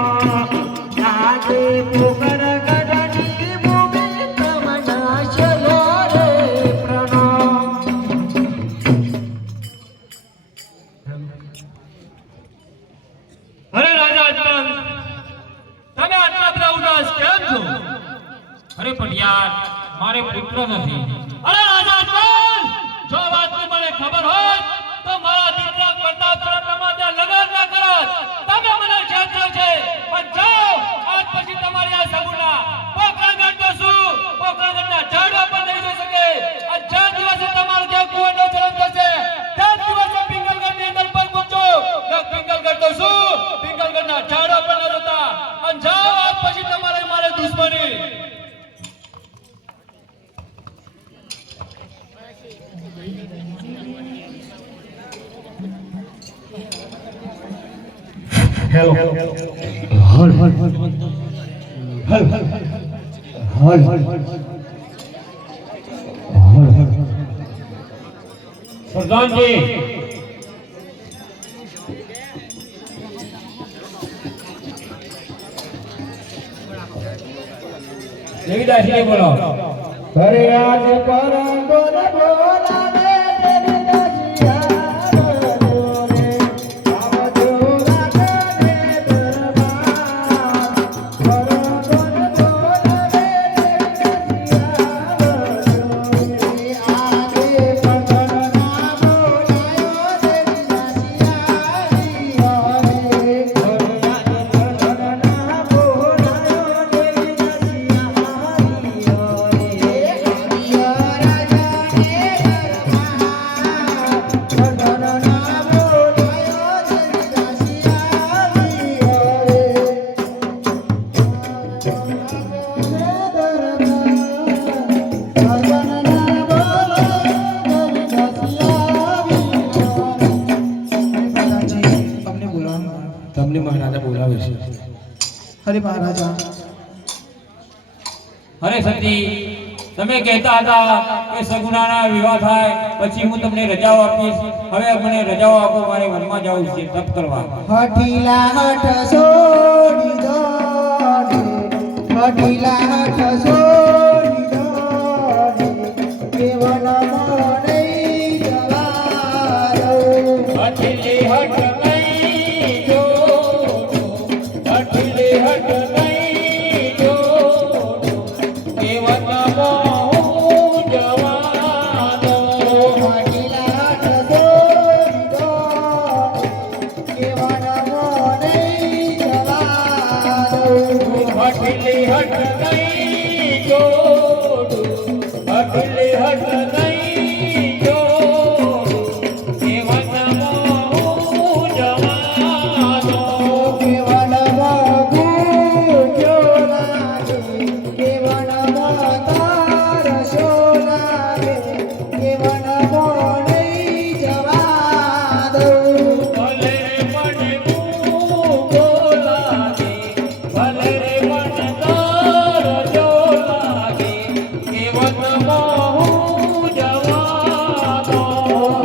આજે પોકર ગઢની ભૂમિ તમના છેલ્લો રે પ્રણો અરે રાજા અજમલ, તમે આટલા બધા ઉદાસ કેમ છો? અરે પણ યાર, મારે પુત્ર નથી. અરે રાજા અજમલ, જો આ વાતની મને ખબર હોત તો મારા દીકરા પ્રતાપચંદ્રમાં ત્યાં લગ્ન ના કરત. તમે મને છેતરો છે, પણ જાઓ આજ પછી તમારી આ સગુના પોકરણગઢ તો શું, પોકરણગઢના ઝાડવા પર નહીં જઈ શકે. આ જે દિવસે તમારો ત્યાં કુંવરનો જન્મ થશે તે જ દિવસે પિંગલગઢની અંદર પગ મૂકજો. ને પિંગલગઢ તો શું, પિંગલગઢના ઝાડવા પર ન જતા. અને જાઓ આજ પછી તમારે મારે દુશ્મની. હેલો હલ હલ હલ હલ હલ હલ પ્રધાનજી, દેવીદાસીને બોલાવો. હરે આજ પરગણ બોલાવે દેવીદાસિયા બોલે આવજો રાખને દરબાર પરગણ બોલાવે દેવીદાસિયા બોલે આજે પરગણના બોલાયો દેવીદાસિયા હરે પરગણના બોલાયો તમને મહારાજા બોલાવે છે. અરે મહારાજા અરે સતી, તમે કહેતા હતા કે સગુણાના વિવાહ થાય પછી હું તમને રજાઓ આપીશ. હવે મને રજાઓ આપો, મારે વનમાં જવું છે તપ કરવા. હઠીલા હઠ છોડી દો રે, હઠીલા હઠ છોડી દો રે, કેવલ મોડે જવા દઉં. હઠીલી હઠ નહીં જોડો, હઠીલી હઠ નહીં જોડો, કેવલમાં હું જવા દઉં. હઠીલા હઠ છોડી દો રે, કેવલ મોડે જવા દઉં. હઠીલી હઠ નહીં જોડો, હઠીલી હઠ નહીં જોડો, કેવલમાં હું જવા દઉં. કેવલ મોગુજો લાગે, કેવલ મોતારસો લાગે, કેવલ મોડે જવા દઉં. ભલે રે મને મૂગો લાગે, ભલે રે મને તારજો લાગે, કેવલમાં હું જવા દઉં.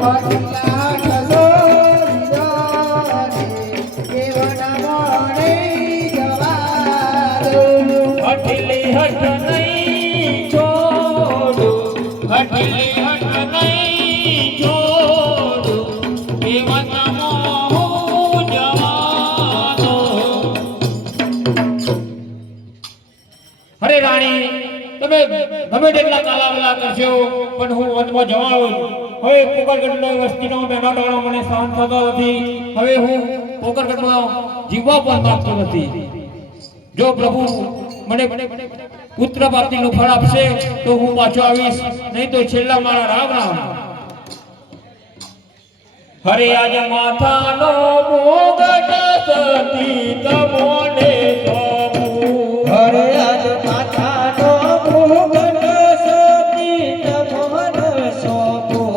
હઠીલા ઠસોડી દો રે, કેવલ મોડે જવા દઉં. હઠીલી હઠ નહીં છોડું, હઠીલી હઠ નહીં છોડું, કેવલમાં હું જવા દઉં. અરે રાણી, તમે ગમે તેટલા કાલાવલા કરશો પણ હું વનમાં જવાનું છું. હવે પોકરગઢની વસ્તીનો નાનો ડાળો મને સહન થતો નથી. હવે હું પોકરગઢમાં જીવવા પણ માંગતો નથી. જો પ્રભુ મને પુત્ર પ્રાપ્તિનું ફળ આપશે તો હું પાછો આવીશ, નહીં તો છેલ્લા મારા રામ રામ. હરે આજ માથાનો મુગટ સતી તમોને સોંપું. હરે આજ માથાનો મુગટ સતી તમોને સોંપું.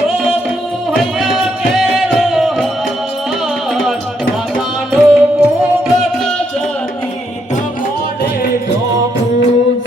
સોંપું હૈયા કેરો હાથ, માથાનો મુગટ સતી તમોને સોંપું.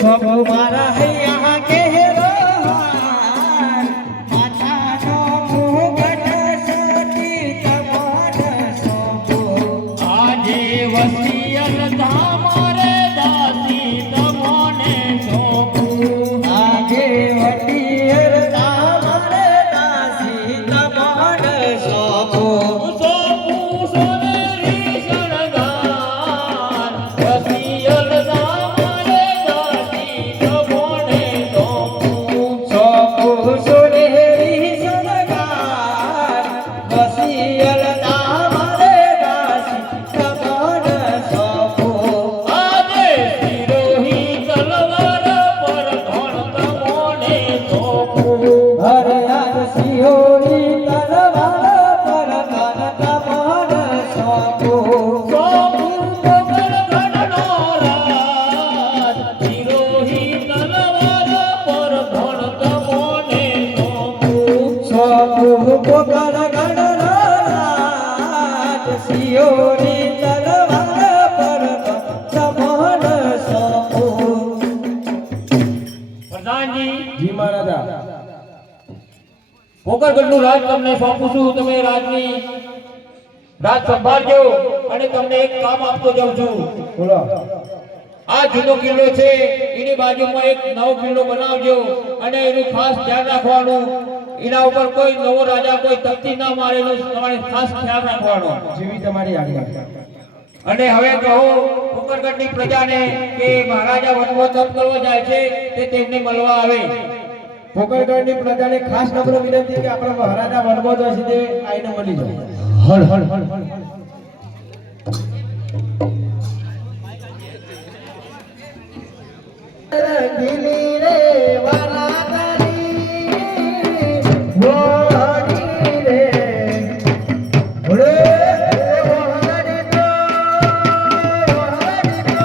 સબ મારા હૈયા કેરો હાર, માથાનો મુગટ સતી તમોને સોંપું. આજે વસિયલ ધામ રે દાસી તમોને સોંપું. આજે વટીયર તામરે દાસી તમોને સોંપું. સોંપું સોનેરી શણગાર, વસિયલ ધામ રે દાસી તમોને સોંપું. સોંપું સુનેરી શણગાર, વસિયલ તામરે દાસી તમોને સોંપું. આજે સિરોહી તલવાર પર ધણ તમોને સોંપું. હરે આજ સિંહોરી તલવાર પર ધન તમોને સોંપું. સોંપું પોકરગઢનો રાજ, સિરોહી તલવાર પર ધણ તમોને સોંપું. સોંપું પોકરગઢનો રાજ, સિંહોરી તલવાર પર ધન તમોને સોંપું. પ્રધાનજી, જી મહારાજા. પોકરગઢનું રાજ તમને સોંપું છું. તમે રાજની રાજ સંભાળજો અને તમને એક કામ આપતો જાઉં છું. બોલો. આ જૂનો કિલ્લો છે, એની બાજુમાં એક નવો કિલ્લો બનાવજો અને એનું ખાસ ધ્યાન રાખવાનું. એના ઉપર કોઈ નવો રાજા કોઈ તકતી ના મારે એનું તમારે ખાસ ખ્યાલ રાખવાનો. જેવી તમારી આજ્ઞા. અને હવે કહો પોકરગઢની પ્રજાને કે મહારાજા વનમાં તપ કરવા જાય છે તે તેમને મળવા આવે. પોકરગઢની પ્રજાને ખાસ નમ્ર વિનંતી કે આપણા મહારાજા વનમાં જાય છે તે આઈને મળી જાય. હળ હળ હળ રંગીલી રે વાલા તારી, વોડી રે ઓરે વોડી તો, વોડી તો,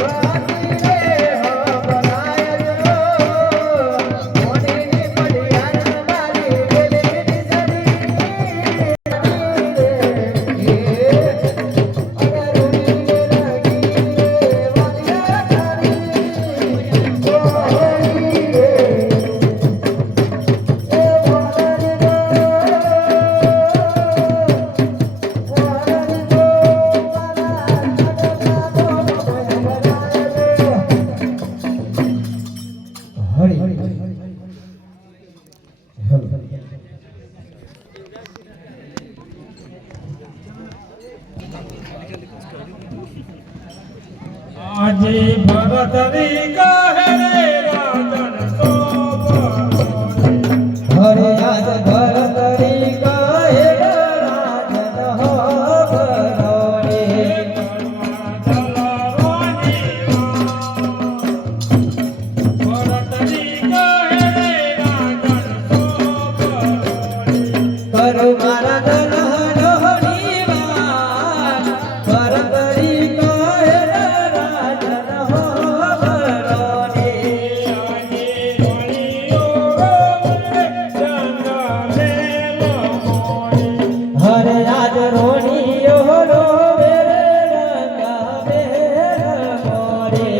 વાતી રે હબલાય જો, મોની પડિયાર મારી ગેલી સરી. આજે ભરતરી કહે રાજન સોપરો હરે આજ ભરતરી કહે રાજન હો બરોડે. કરો મારા દલહરોની વાત, ભરતરી કહે રાજન હો બરોડે. હરે આજ રોણીઓ રોવે રંગા બેર મોરે.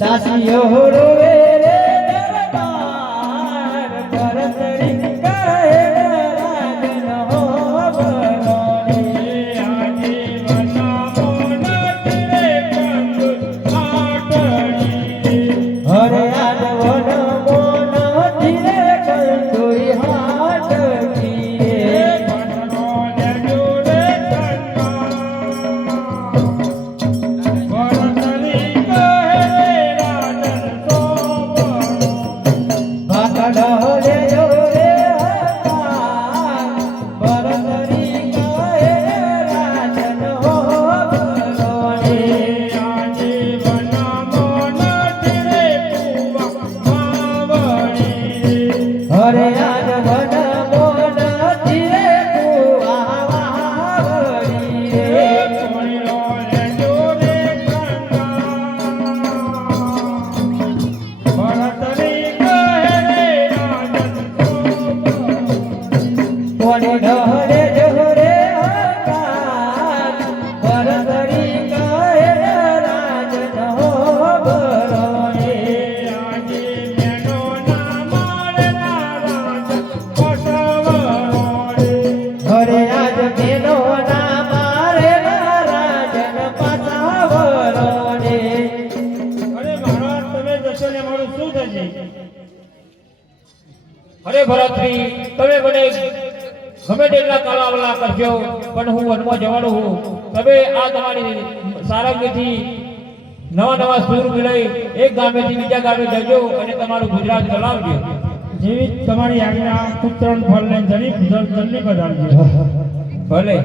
દાસીઓ રોવે રે દરબાર, ભરતરી કહે રાજન હો બરોડે. હરે આજ વન મોન ધીરે કંદોઈ હાટ ગીરે. ભાતા ડહરે જોરે હતા, ભરતરી કહે રાજન હો બરોડે. હરે આજ વન મોન ધીરે કુવા વાવડી રે. કોને ડહરે જોરે હતા, ભરતરી કહે રાજન હો બરોડે. હરે આજ બેનો ના મારે રાજન પાછા વરોડે. અરે મહારાજ તમે જશો ને મારું શું થશે? અરે ભરતરી તમે મને ગમે તેટલા કાલાવલા કરજો પણ હું વનમાં જવાનો હું. તમે આ તમારી સારંગીથી નવા નવા સૂર મિલાઈ એક ગામેથી બીજા ગામે જજો અને તમારું ગુજરાત ચલાવજો. જેવી તમારી આજ્ઞા પુત્રણ ફળ લઈને જલ્દી પધારજો. ભલે.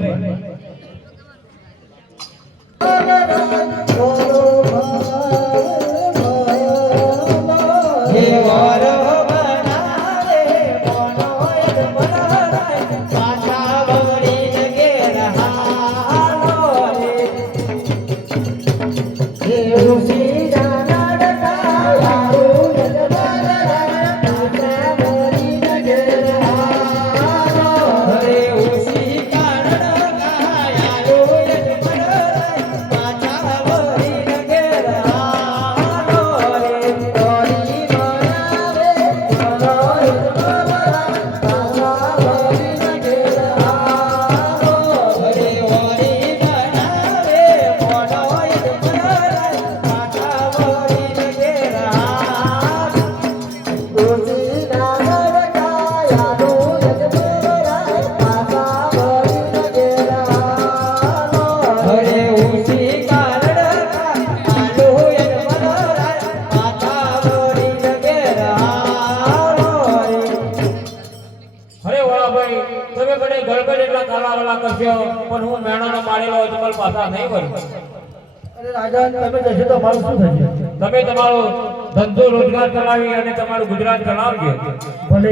હે વર બનાવે મનોયર મનરાય, પાછા વળીને ઘેર હાલો રે. હે ઋષિ નાના ડકાયારું યજમાનરાય, પાછા વળીને ઘેર હાલો. હરે ઋષિ કારણ કાયારું યજમાનરાય, પાછા વળીને ઘેર હાલો રે. તોરી બનાવે મનોયર મનરાય, પાછા વળીને ઘેર હાલો. હરે વળી બનાવે મનોયર મનરાય, પાછા વળીને ઘેર હાલો. તુલસી નાના ડકાયારું યજમાનરાય, પાછા વળીને ઘેર હાલો. હરે ઋષિ કારણ કાયારું યજમાનરાય, પાછા વળીને ઘેર હાલો રે. અરે વાળાભાઈ તમે મને ગળગડ એટલા કાલાવલા કરશો પણ હું મેણાનો મારેલો અજમલ પાછા નહીં કરું. અરે રાજા તમે જશો તો મારું શું થશે? તમે તમારો ધંધો રોજગાર ચલાવી અને તમારું ગુજરાત ચલાવજો. ભલે.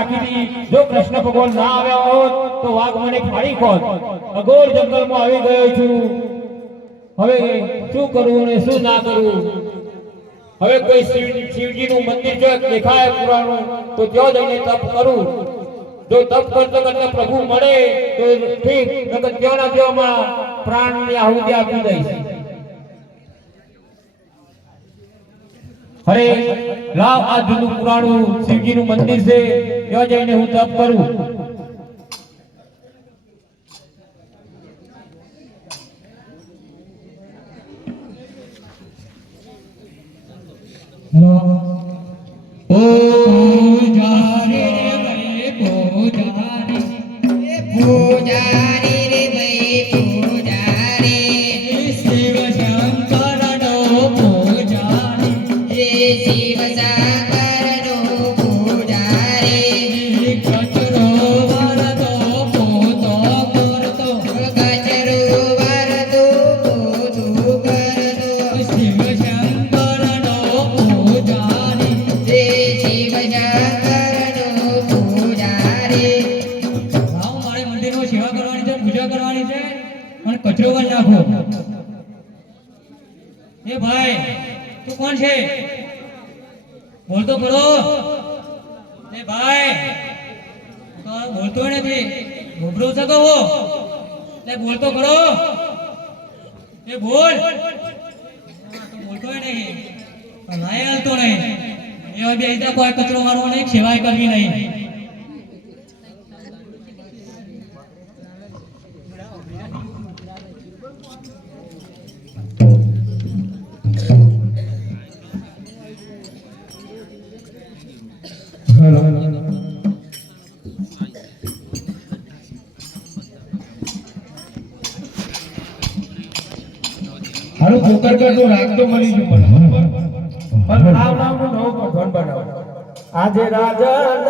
નાખી હતી. જો કૃષ્ણ ભગવાન ના આવ્યા હોત તો વાઘ મને ફાડી ખોત. અઘોર જંગલમાં આવી ગયો છું. હવે શું કરવું ને શું ના કરવું? હવે કોઈ શિવજીનું મંદિર જો દેખાય પુરાણું તો ત્યાં જઈને તપ કરું. જો તપ કરતા કરતા પ્રભુ મળે તો ઠીક, નકર ત્યાં ના ત્યાં મારા પ્રાણની આહુતિ આપી દઈશ. અરે લાવ આ જૂનું પુરાણું શિવજીનું મંદિર છે, ત્યાં જઈને હું તપ કરું. પૂજારી રે ભાઈ પૂજારી શિવ શંકર નો પૂજારી રે શિવ શંકર નો પૂજારી કચરો વરતો પોતો કરતો કચરો વરતો પોતો કરતો શિવ શંકર નો પૂજારી રે શિવ શંકર નો પૂજારી. સેવા કરવાની છે, પૂજા કરવાની છે અને કચરો કરી નાખો. એ ભાઈ તું કોણ છે? બોલતો કરો. એ ભાઈ બોલતો નથી, ગોબરો છે કહો. એ બોલતો કરો. એ બોલ. બોલતો નહીં, લાય હાલતો નહીં. એ બે કોઈ કચરો મારવો નહીં, સેવાય કરવી નહીં. હારું પોકર કરતો રાગ તો મળી ગયું મને, પણ લાવ નો નવો પઠવાન બનાવો. આજે રાજન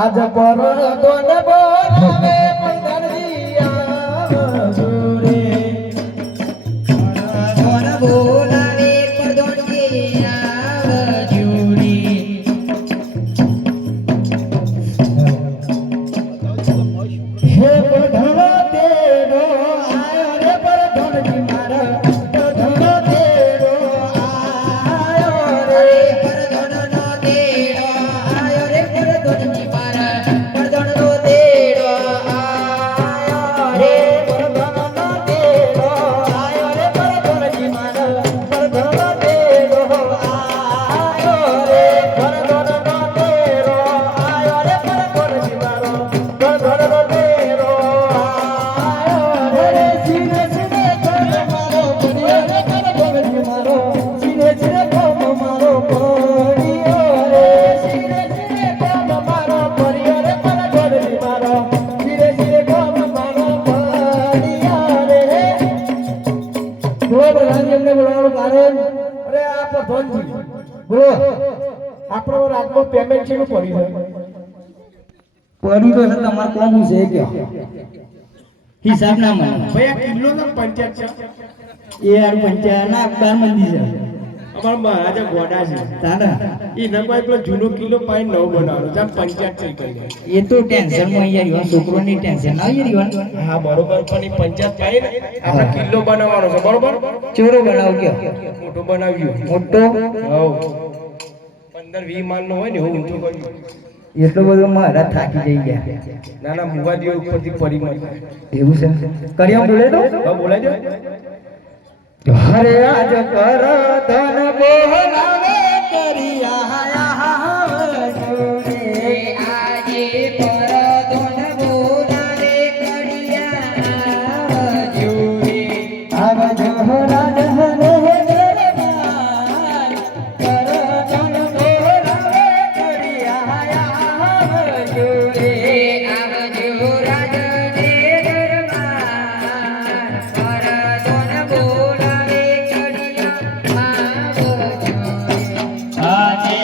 આજ પર દોન બોલાવે પંદરજીયા જોરે કોણ બોલાવે પરદોનજી આવજોરી. હે પ્રધાન તેરો આયો રે પ્રધાનજી મારા પ્રધાન તેરો આયો રે પરદોનનો તેડો આયો રે પરદોનજી મારા પરદોનનો તેડો આયો રે. પ્રધાનનો તેરો આયો રે પ્રધાનજી મારા પ્રધાન તેરો આયો રે પ્રધાનનો તેરો આયો રે પ્રધાનજી મારો પ્રધાનનો તેરો આયો રે. સીને સીને કર મારો પડિયો રે પ્રધાનજી મારો સીને સીને કોમ મારો પડિયો રે સીને સીને કોમ મારો પડિયો રે પ્રધાનજી મારો સીને સીને કોમ મારો પડિયો રે. બોલો પ્રધાનજીને બોલાવવાનું કારણ? અરે આ પ્રધાનજી બોલો, આપણો રાજમાં પેમેન્ટ છે પડી છે? પડી તો છે, તમારે કોમ છે કે હિસાબ ના મને ભાઈ આ કિલ્લો ના પંચાયત છે, એ યાર પંચાયત ના 12 મંદી છે અમારા મહારાજા ગોડા છે. તારા એ ના કોઈ પેલો જૂનો કિલ્લો પાઈ નવો બનાવવાનો છે, પંચાયત છે કરી. એ તો ટેન્શન માં યાર યુવાન છોકરોની ટેન્શન ના યાર યુવાન. હા બરોબર, પણ એ પંચાયત પાઈ ને આપણે કિલ્લો બનાવવાનો છે બરોબર. ચોરો બનાવ કે મોટો બનાવ્યો, મોટો હવ 15-20 માળ નો હોય ને એવું ઊંચું કર્યું. એટલો બધો મારા થાકી જઈ ગયા. ના ના મુવાદીઓ ઉપરથી પડી મળે. એવું છે કર્યા બોલે તો હા બોલાય દો. હરે આજ પર ધન બોલાવે કર્યા રે આજે પરદોન બોલાવે કડિયા આવજોરી. આવજો રાજ હરે પરદોન બોલાવે કડિયા આવજોરી. આવજો રાજને દરબાર પરદોન બોલાવે કડિયા આવજોરી. આજે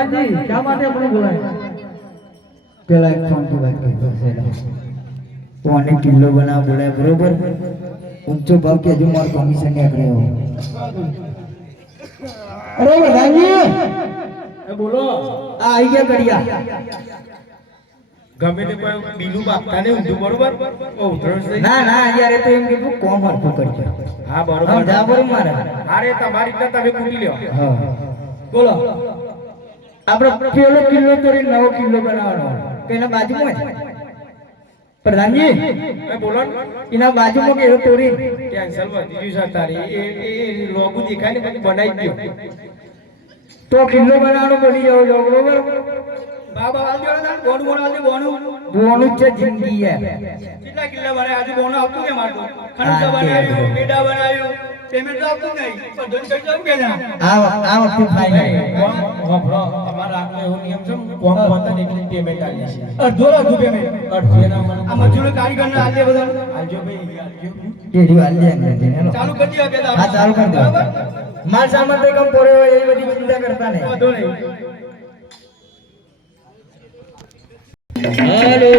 પ્રધાનજી શા માટે આપણે બોલાય પેલા એક ફોન की बात કરી કોને કિલ્લો બનાવ બોલાય બરોબર ઊંચો ભાવ કે હજુ મારું કમિશન ને કર્યો અરે પ્રધાનજી બોલો આ આવી ગયા ગડિયા ગમે તે કોઈ બીલું બાપતા ને ઊંધું બરોબર ઉધરસ થઈ ના ના યાર એ તો એમ કીધું કોમ હરખું કરજો હા બરોબર હા જા બરોબર મારે અરે તમારી રીતના તમે કૂટી લ્યો હા બોલો આપણે પેલો કિલ્લો તોડી નવો કિલ્લો બનાવવાનો એના બાજુમાં જ પ્રધાનજી બોલો ને એના બાજુમાં કે એવો તોડી કેન્સલ વધી ગયું છે તારી એ લોગો દેખાય ને પછી બનાવી દો તો કિલ્લો બનાવવાનો બની જાવ છો બરોબર બાબા આલ દેવા ના બોનું બોનું આલ દે બોનું બોનું જ છે જિંદગી યાર કેટલા કિલ્લા બને આજુ બોનું આવતું કે મારતો ખણુસા બનાવ્યું બેડા બનાવ્યું પેમેન્ટ આવતું નહીં બધું કઈ જાવ કે ના આ વખતે ફાઈનલ વફરો તમારા આટલો એવો નિયમ છે કોમ હોતા ને એટલી પેમેન્ટ આલી છે અડધો પેમેન્ટ અડધો એના મને આ મજૂર કારીગર ને આલ દે બધા આલજો ભાઈ આલજો કેડી વાલ દે અંગ્રેજી હેલો ચાલુ કરી દો કે હા ચાલુ કરી દો માલ સામાન તો કમ પડ્યો હોય એ બધી ચિંતા કરતા નહીં વધો નહીં હેલો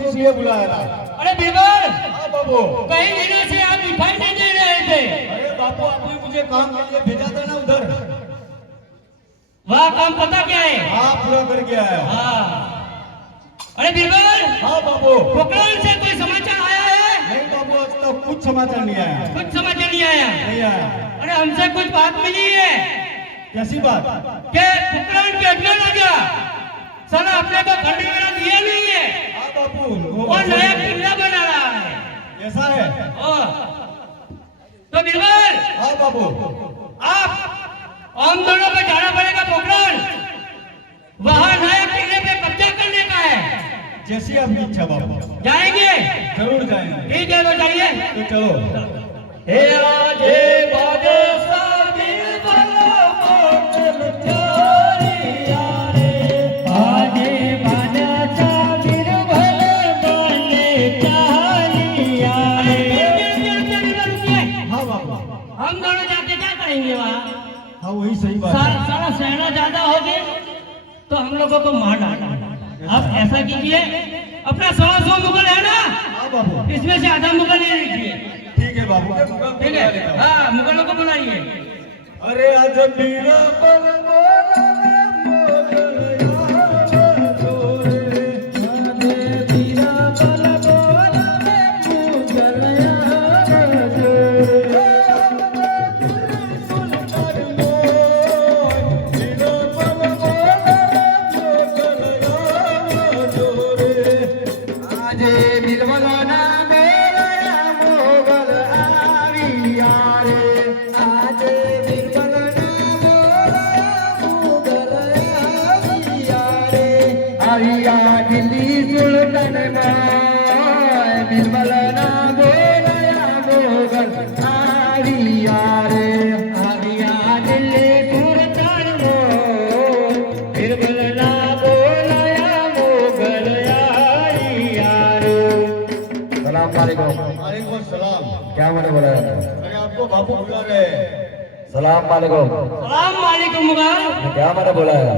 किसलिए बुलाया था? अरे बीरबल, हाँ बाबू। कहीं लेना से आप दिखाई नहीं दे रहे थे। अरे बापू आपने मुझे काम के लिए भेजा था ना उधर। वह काम पता क्या है? हाँ पूरा करके आया। हाँ। अरे बीरबल, हाँ बाबू। पोखरण से कोई समाचार आया है? नहीं बाबू, आज तक कुछ समाचार नहीं आया। कुछ समाचार नहीं आया? नहीं आया। अरे हमसे कुछ बात मिली है कैसी बात? कि पोखरण के अड्डा लग गया, साला अपने को खंड वगैरह दिया नहीं है हाँ बाबू, और नया किला बना रहा है। ऐसा है? तो बीरबल, हाँ बाबू। आप हम दोनों पे जाना पड़ेगा पोखरण, वहां नए किले पे कब्जा करने का है। जैसी आपकी इच्छा बाबू। जाएंगे? जरूर जाएंगे। ठीक है, तो जाइए। तो चलो। हे आजे बादशाह बीरबल मोटल चारिया रे, आजे बादशाह बीरबल बने चारिया रे। हाँ बाबू। हम दोनों जाके क्या करेंगे वहाँ? हाँ वही सही बात है। सारा सेना ज्यादा हो गया तो हम लोगों को मार डालना। आप ऐसा कीजिए, अपना 100 मुगल है ना, हाँ बाबू। इसमें से आधा मुगल ले लीजिए। ठीक है बाबू। ठीक है, हाँ मुगलों को बुलाइए। अरे आज बीरबल बोले मोगल यार जोरे, आज बीरबल बोले मोगल यार जोरे, सुल्तान मोय बीरबल बोले मोगल यार जोरे, आज बीरबल ना मेरा मोगल आविया रे, आज बीरबल आविया दिल्ली सुल्तान मोय बीरबल ना बोलया मोगल आविया रे, आविया दिल्ली सुल्तान मोय बीरबल ना बोलया मोगल आविया रे। सलाम वालेकुम। वालेकुम सलाम। क्या मैंने बोला? अरे आपको बाबू बुला रहे हैं। सलाम वालेकुम। सलाम वालेकुम मुगल। क्या मैंने बोला है?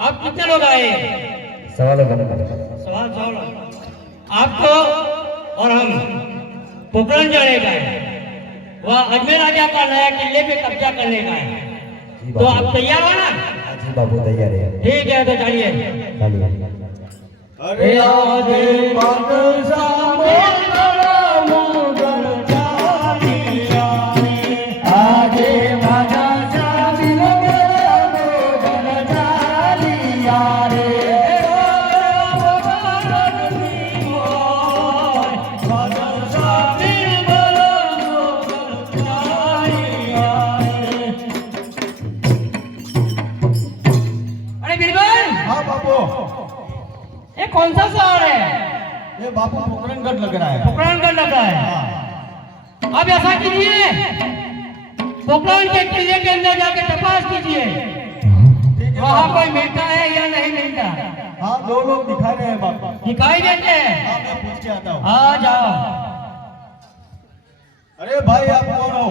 आप कितने लोग आए? सवाल बना। सवाल सवाल आपको और हम पोखरण जाने का है, वह अजमेर राजा का नया किले पे कब्जा करने का है। तो आप तैयार हो ना? जी बाबू तैयार है। ठीक है, तो चलिए। अरे आजे बादशाह मोगल चारिया रे, आजे बादशाह मोगल चारिया रे, बादशाह बीरबल मोगल चारिया रे। अरे बीरबल, हाँ बाबू। ये कौन सा शहर है? ये बाबू पोखरणगढ़ लग रहा है। पोखरण का लगा है। अब ऐसा कीजिए, पोखरण के किले के अंदर जाके तपास कीजिए, ठीक है वहाँ बाबू। कोई मिलता है या नहीं मिलता। हाँ दो लोग दिखा रहे हैं बाबा। दिखाई देते हैं? हाँ मैं पूछ के आता हूँ। हाँ जाओ। अरे भाई आप कौन हो?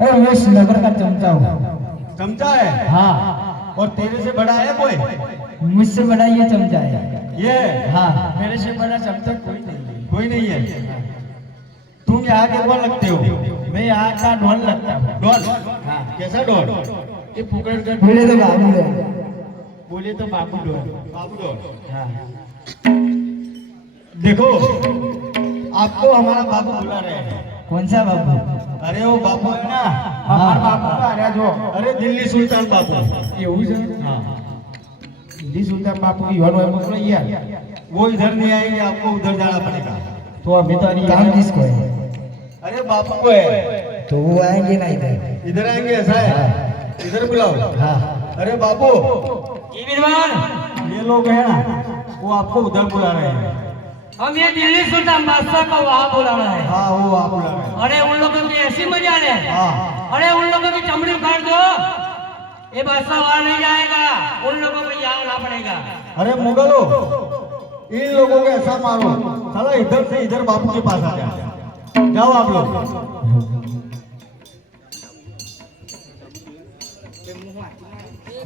अरे मैं इस नगर का चमचा हूँ। चमचा है? हाँ। और तेरे से बड़ा है कोई? मुझसे बड़ा ये चमचा है। ये? हाँ। मेरे से बड़ा चमचा कोई नहीं है। कोई नहीं है। तुम यहाँ के कौन लगते हो? मैं यहाँ का ढोल लगता हूँ। डॉन? कैसा डॉन? ये पोखरणगढ़ बोले तो बाबू है। बोले तो बाबू डॉन। बाबू डॉन। हाँ। देखो आपको हमारा बाबू बुला रहे हैं। कौन सा बाबू? अरे वो बाबू है ना, हमारा बाबू का आ रहा जो। अरे दिल्ली सुल्तान बाबू। એવું છે? हाँ दिल्ली सुल्तान बापू की वन मोकलो यार। वो इधर नहीं आएंगे, आपको उधर जाना पड़ेगा। तो अभी तो काम किसको है? अरे बापू को है। तो वो आएंगे ना इधर। इधर आएंगे ऐसा है? इधर बुलाओ। हाँ। अरे बापू ये बीरबल, ये लोग हैं ना, वो आपको उधर बुला रहे हैं। हम ये दिल्ली सुल्तान बादशाह को वहाँ बुलाना है। हाँ वो आप बुला रहे हैं। अरे उन लोगों की ऐसी मजा ले, हाँ अरे उन लोगों की चमड़ी उखाड़ दो, ये बादशाह वहाँ नहीं जाएगा, उन लोगों को यहाँ आना पड़ेगा। अरे मुगलो, इन लोगों को ऐसा मारो साला इधर से इधर बापू के पास आ जाए। जाओ आप लोग।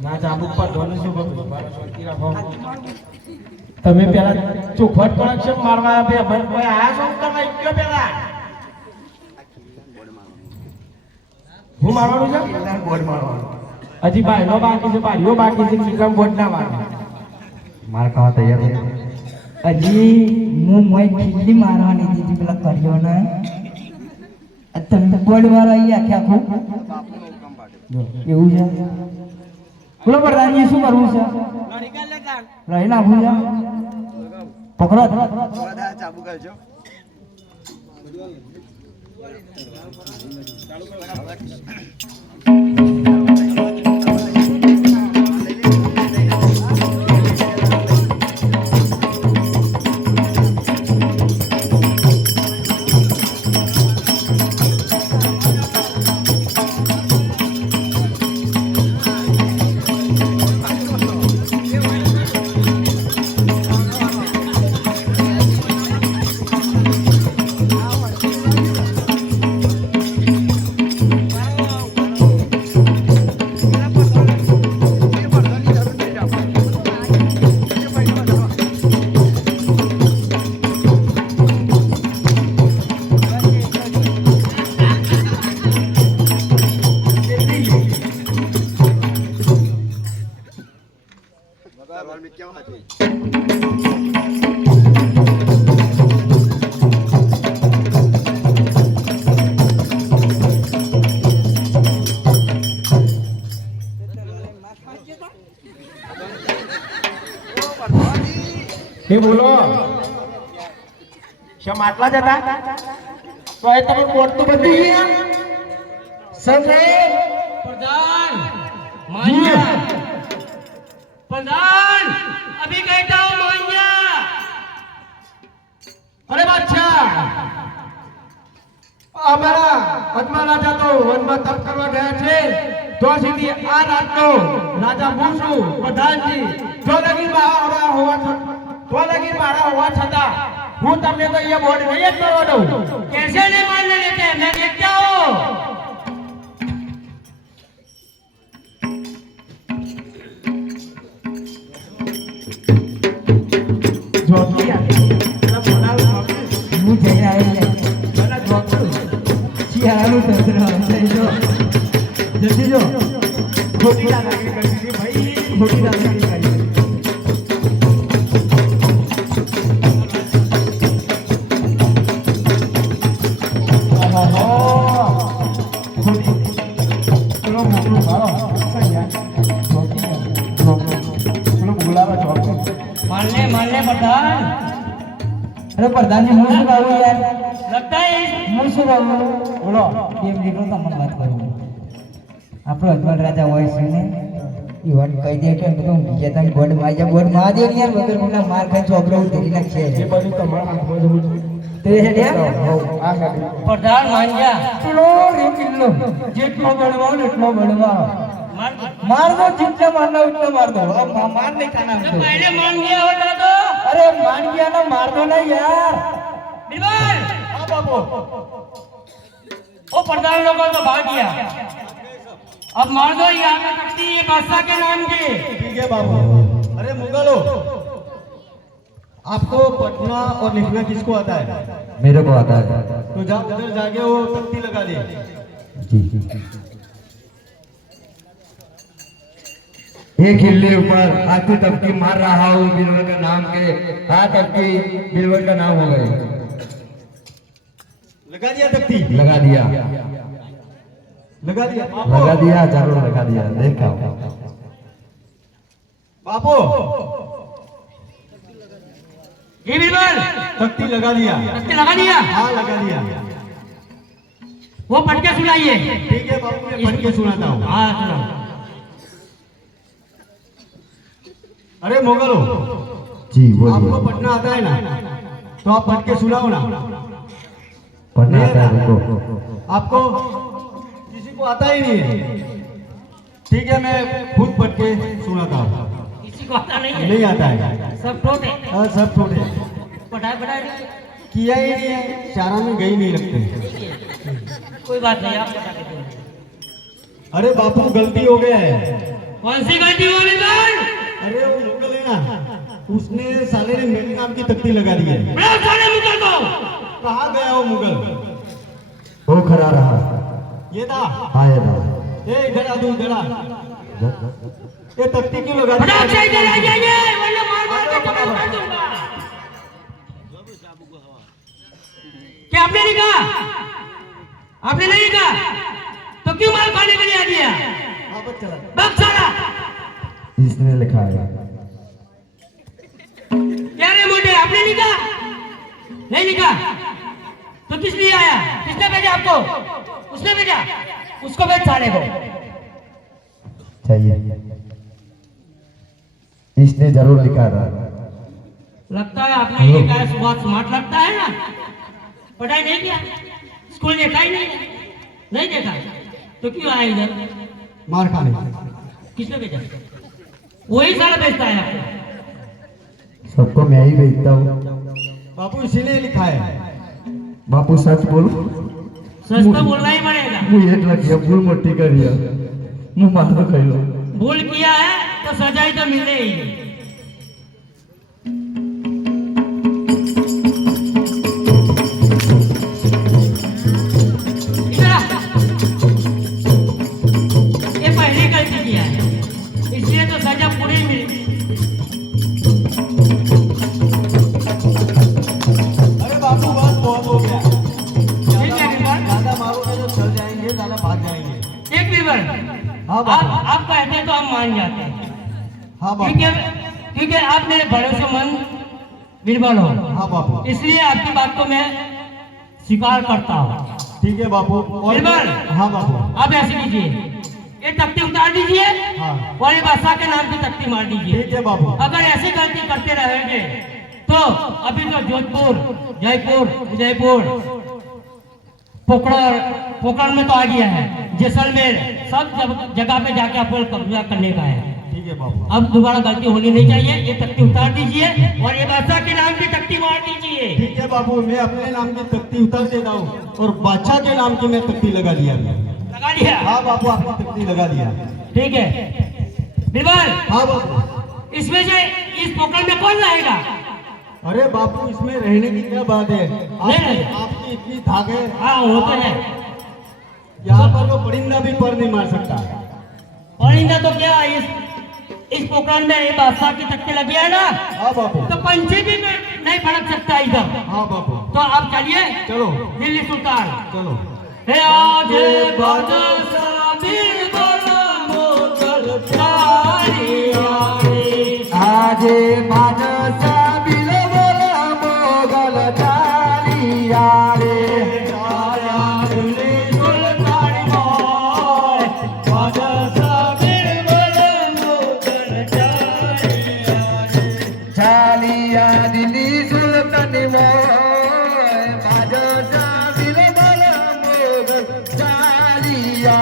ના ચાબુક પર ધોને શું બગડ્યું? મારા શોકી રાખો. તમે પેલા ચોખવટ પર અક્ષમ મારવા આપે ભાઈ કોઈ આયા છો તમે કયો પેલા હું મારવાનું છે બોર્ડ મારવાનું હજી ભાઈનો બાકી છે, ભાઈઓ બાકી છે, નિગમ બોર્ડના બાકી. માર ખાવા તૈયાર છે હજી હું મોય ખીલી મારવાની દીધી પેલા કર્યો ને તમે બોર્ડ વાળા અહીંયા આખે આખું એવું છે બોલો પ્રધાનજી શું કરવું છે લઈ નાખવું છે પકડો ચાબુ કરજો એ બોલો શમ આટલા જ હતા તો એ તમે બોર્ડ તો બદલી ગયા સાહેબ प्रधान मान्या प्रधान अभी कहता हूँ मान्या અરે બાદશાહ અમારા પદ્મા રાજા તો વનમાં તપ કરવા ગયા છે તો સુધી આ રાતનો રાજા હું છું પ્રધાનજી જો લગી મારા હોવા છતાં હું તમને તો અહીંયા બોર્ડ નહીં જ કરવા દઉં कैसे नहीं मानने देते मैं देखता हूँ જોકી આ બોલાવ હું જઈ આવ્યો છે મને જોકું શિયાળાનું તંત્ર છે જો જલ્દી જો ખોટી દાદાગીરી કરી દીધી ભાઈ ખોટી દાદાગીરી કરી દીધી मानने प्रधान અરે પ્રધાનજી હું શું કહું યાર लगता है હું શું કહું બોલો કેમ દીકરો તમને વાત કરું આપણો અજમલ રાજા હોય છે ને એ વાત કહી દે કે બધું બીજે તને બોર્ડ મારી બોર્ડ માં દે યાર વગર મને માર ખાઈ ચોપડો ઉતરી નાખશે એ બધું તમારા હાથમાં જ હોય. તે છે આ ગાડી प्रधान मान गया કિલો રે કિલો જેટલો બળવા એટલો બળવા માર દો जितना मारना उतना मार दो अब मार नहीं खाना हमको पहले मान गया होता तो अरे मान गया ना मार दो ना यार बिरबल હા બાપુ वो प्रधान लोगों को भाग गया अब मार दो यहाँ पे तख्ती ये बादशाह के नाम की ठीक है बाबू अरे मुगलो आपको पढ़ना और लिखना किसको आता है मेरे को आता है तो उधर जाके वो तख्ती लगा दे जी एक हिल्ले ऊपर आती तबकी मार रहा हूँ बीरबल का नाम के हाँ तबकी बीरबल का नाम हो गए लगा दिया तख्ती लगा दिया लगा दिया जरूर लगा दिया देखा बापू ये बिरबल तख्ती लगा दिया तख्ती लगा दिया हाँ लगा दिया वो पढ़ के सुनाइए ठीक है बापू मैं पढ़ के सुनाता हूँ हाँ सुनाओ अरे मुगलो जी आपको पढ़ना आता है ना तो आप पढ़ के सुनाओ ना पढ़ना आता है रुको आपको किसी को आता ही नहीं है ठीक है मैं खुद पढ़ के सुनाता हूँ किसी को आता नहीं है नहीं आता है सब टोटे हाँ सब छोटे पढ़ाई पढ़ाई किया ही नहीं है चारा में गई नहीं लगते कोई बात नहीं आप बता देते अरे बापू गलती हो गया है कौन सी गलती हुई बिरबल अरे वो मुगल है ना उसने साले ने मेरे नाम की तख्ती लगा दी है बड़ा साले मुगल को कहाँ गया वो मुगल वो खड़ा रहा ये था हाँ ये रहा ए इधर आ तू इधर आ ये तख्ती क्यों लगा दी? फटाक से इधर आ जाइए वरना मार मार के कमर कर दूंगा। क्या आपने नहीं कहा? आपने नहीं कहा तो क्यों मार खाने के लिए आ गया? हाँ, बस चला। बक साला इसने लिखा है। क्या रे मोटे, आपने नहीं कहा? नहीं लिखा तो किस लिए आया? किसने भेजा आपको? उसने भेजा, उसको भेज साले को। चाहिए, इसने जरूर लिखा था। लगता है आपने ये कहा बहुत स्मार्ट लगता है ना। पढ़ाई नहीं किया, स्कूल देखा ही नहीं, नहीं देखा तो क्यों आया इधर? मार खाने। किसने भेजा? वही साला भेजता है आपको। सबको मैं ही भेजता हूँ। बापू इसीलिए लिखा है। बापू सच बोलो, सच तो बोलना ही पड़ेगा। मुझे लगिया भूल मोटी करिया, मुँह मार दो कह लो। भूल किया है तो सजाई तो मिले ही। इधर आ। ये पहली गलती किया है इसलिए तो सजा पूरी मिली। अरे बापू बस बहुत हो गया। ठीक है बीरबल। ज्यादा मारोगे तो चल जाएंगे, ज्यादा भाग जाएंगे। एक बीरबल, हाँ आप बापू। कहते हैं तो हम मान जाते हैं हाँ बापू। क्योंकि आप मेरे भरोसेमंद बीरबल हो, हाँ बापू। इसलिए आपकी बात को मैं स्वीकार करता हूँ। ठीक है बापू। और बीरबल। हाँ बापू। आप ऐसे कीजिए, ये तख्ती उतार दीजिए हाँ। और ये बादशाह के नाम की तख्ती मार दीजिए। ठीक है बापू। अगर ऐसी गलती करते रहेंगे तो अभी तो जोधपुर, जयपुर, उदयपुर, पोखरण में तो आ गया है, जैसलमेर, सब जगह पे जाके आपको कब्जा करने का है। ठीक है बापू। अब दोबारा गलती होनी नहीं चाहिए। ये तख्ती उतार दीजिए और ये बादशाह के नाम की तख्ती मार दीजिए। ठीक है बापू, मैं अपने नाम की तख्ती उतार देता हूँ और बादशाह के नाम की मैं तख्ती लगा दिया। लगा लिया? हाँ बापू, आपकी तख्ती लगा दिया। ठीक है बीरबल, हाँ बापू। इसमें से इस पोखरण में कौन रहेगा? अरे बापू, इसमें रहने की क्या बात है? नहीं। आपकी इतनी धाक है। हाँ वो तो है। यहाँ पर वो परिंदा भी पर नहीं मार सकता। और इनका तो क्या इस पोखरण में ये बादशाह की तख्ती लगी है ना, हाँ बापू। तो पंछी भी नहीं फड़क सकता इधर। हाँ बापू। तो आप चलिए चलो दिल्ली सुल्तान। चलो। हे आज बादशाह बीरबल मोगल प्यारी आए। आज बादशाह बीरबल मोगल चालिया रे। आया दिल्ली सुल्तान मोय, बादशाह बीरबल मोगल प्यारी आए। चालिया दिल्ली सुल्तान मोय, बादशाह बीरबल मोगल चालिया।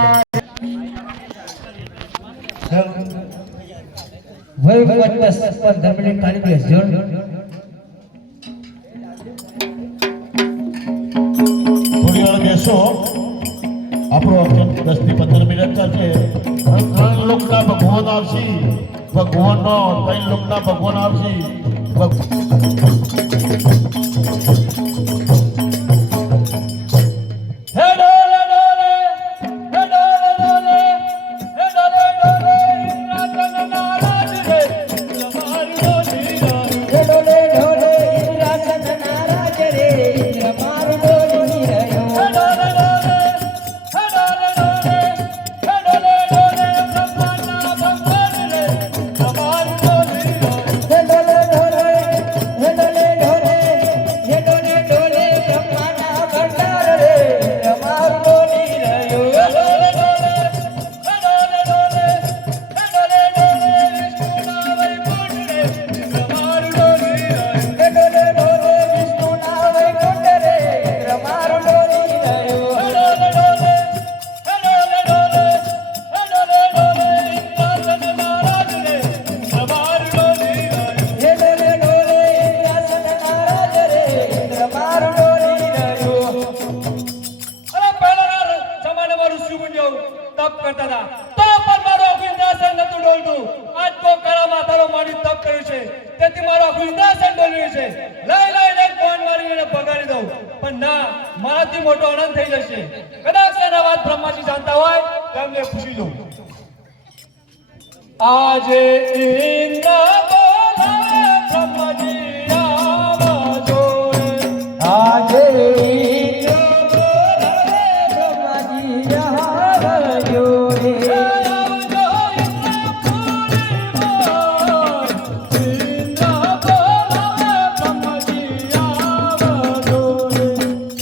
वही बस 15 मिनिट खाली प्लेस जोड़। થોડી વાર બેસો આપણો 10 થી 15 મિનિટ ચાલશે ત્રણ લોકના ભગવાન આવશે ભગવાનનો ત્રણ લોકના ભગવાન આવશે हे डोले डोले, हे डोले डोले, हे डोले डोले, इंद्रासन नाराज रे, हमारी डोली रानी। हे डोले डोले इंद्रासन नाराज रे, इंद्र मार डोली रयो। हे डोले डोले, हे डोले डोले, हे डोले डोले, ब्रह्मांडा भगवान रे, हमारी डोली रानी। हे डोले डोले, हे डोले डोले, हे डोले डोले ब्रह्मांडा भंडार रे, इंद्र मार डोली रयो। हे डोले डोले, हे डोले डोले, हे डोले डोले, विष्णु नाम वैकुंठ रे, हमारी डोली रानी। हे डोले डोले विष्णु ना वैकुंठ रे, इंद्र मार डोली रयो। हे डोले डोले, हे डोले डोले, हे डोले डोले, इंद्रासन नाराज रे, हमारी डोली रानी। हे डोले डोले इंद्रासन नाराज रे, इंद्र मार डोली रयो। અરે પહેલાના જમાનામાં ઋષિ મુનિઓ તપ કરતા હતા તો પણ મારો આખું ઇન્દ્રાસન નતું ડોલતું. આજ તો કળા માતાનો માની તપ કર્યું છે તેથી મારો આખું ઇન્દ્રાસન ડોલ્યું છે. લઈ ફોન મારી એને ભગાડી દઉં પણ ના, મારાથી મોટો આનંદ થઈ જશે. કદાચ એના વાત બ્રહ્માજી જાણતા હોય તો એમને પૂછી લઉં. આજે ઇન્દ્ર બોલાવે બ્રહ્મજી આવજો રે. આજે ઇન્દ્ર બોલાવે બ્રહ્મજી આવજો રે.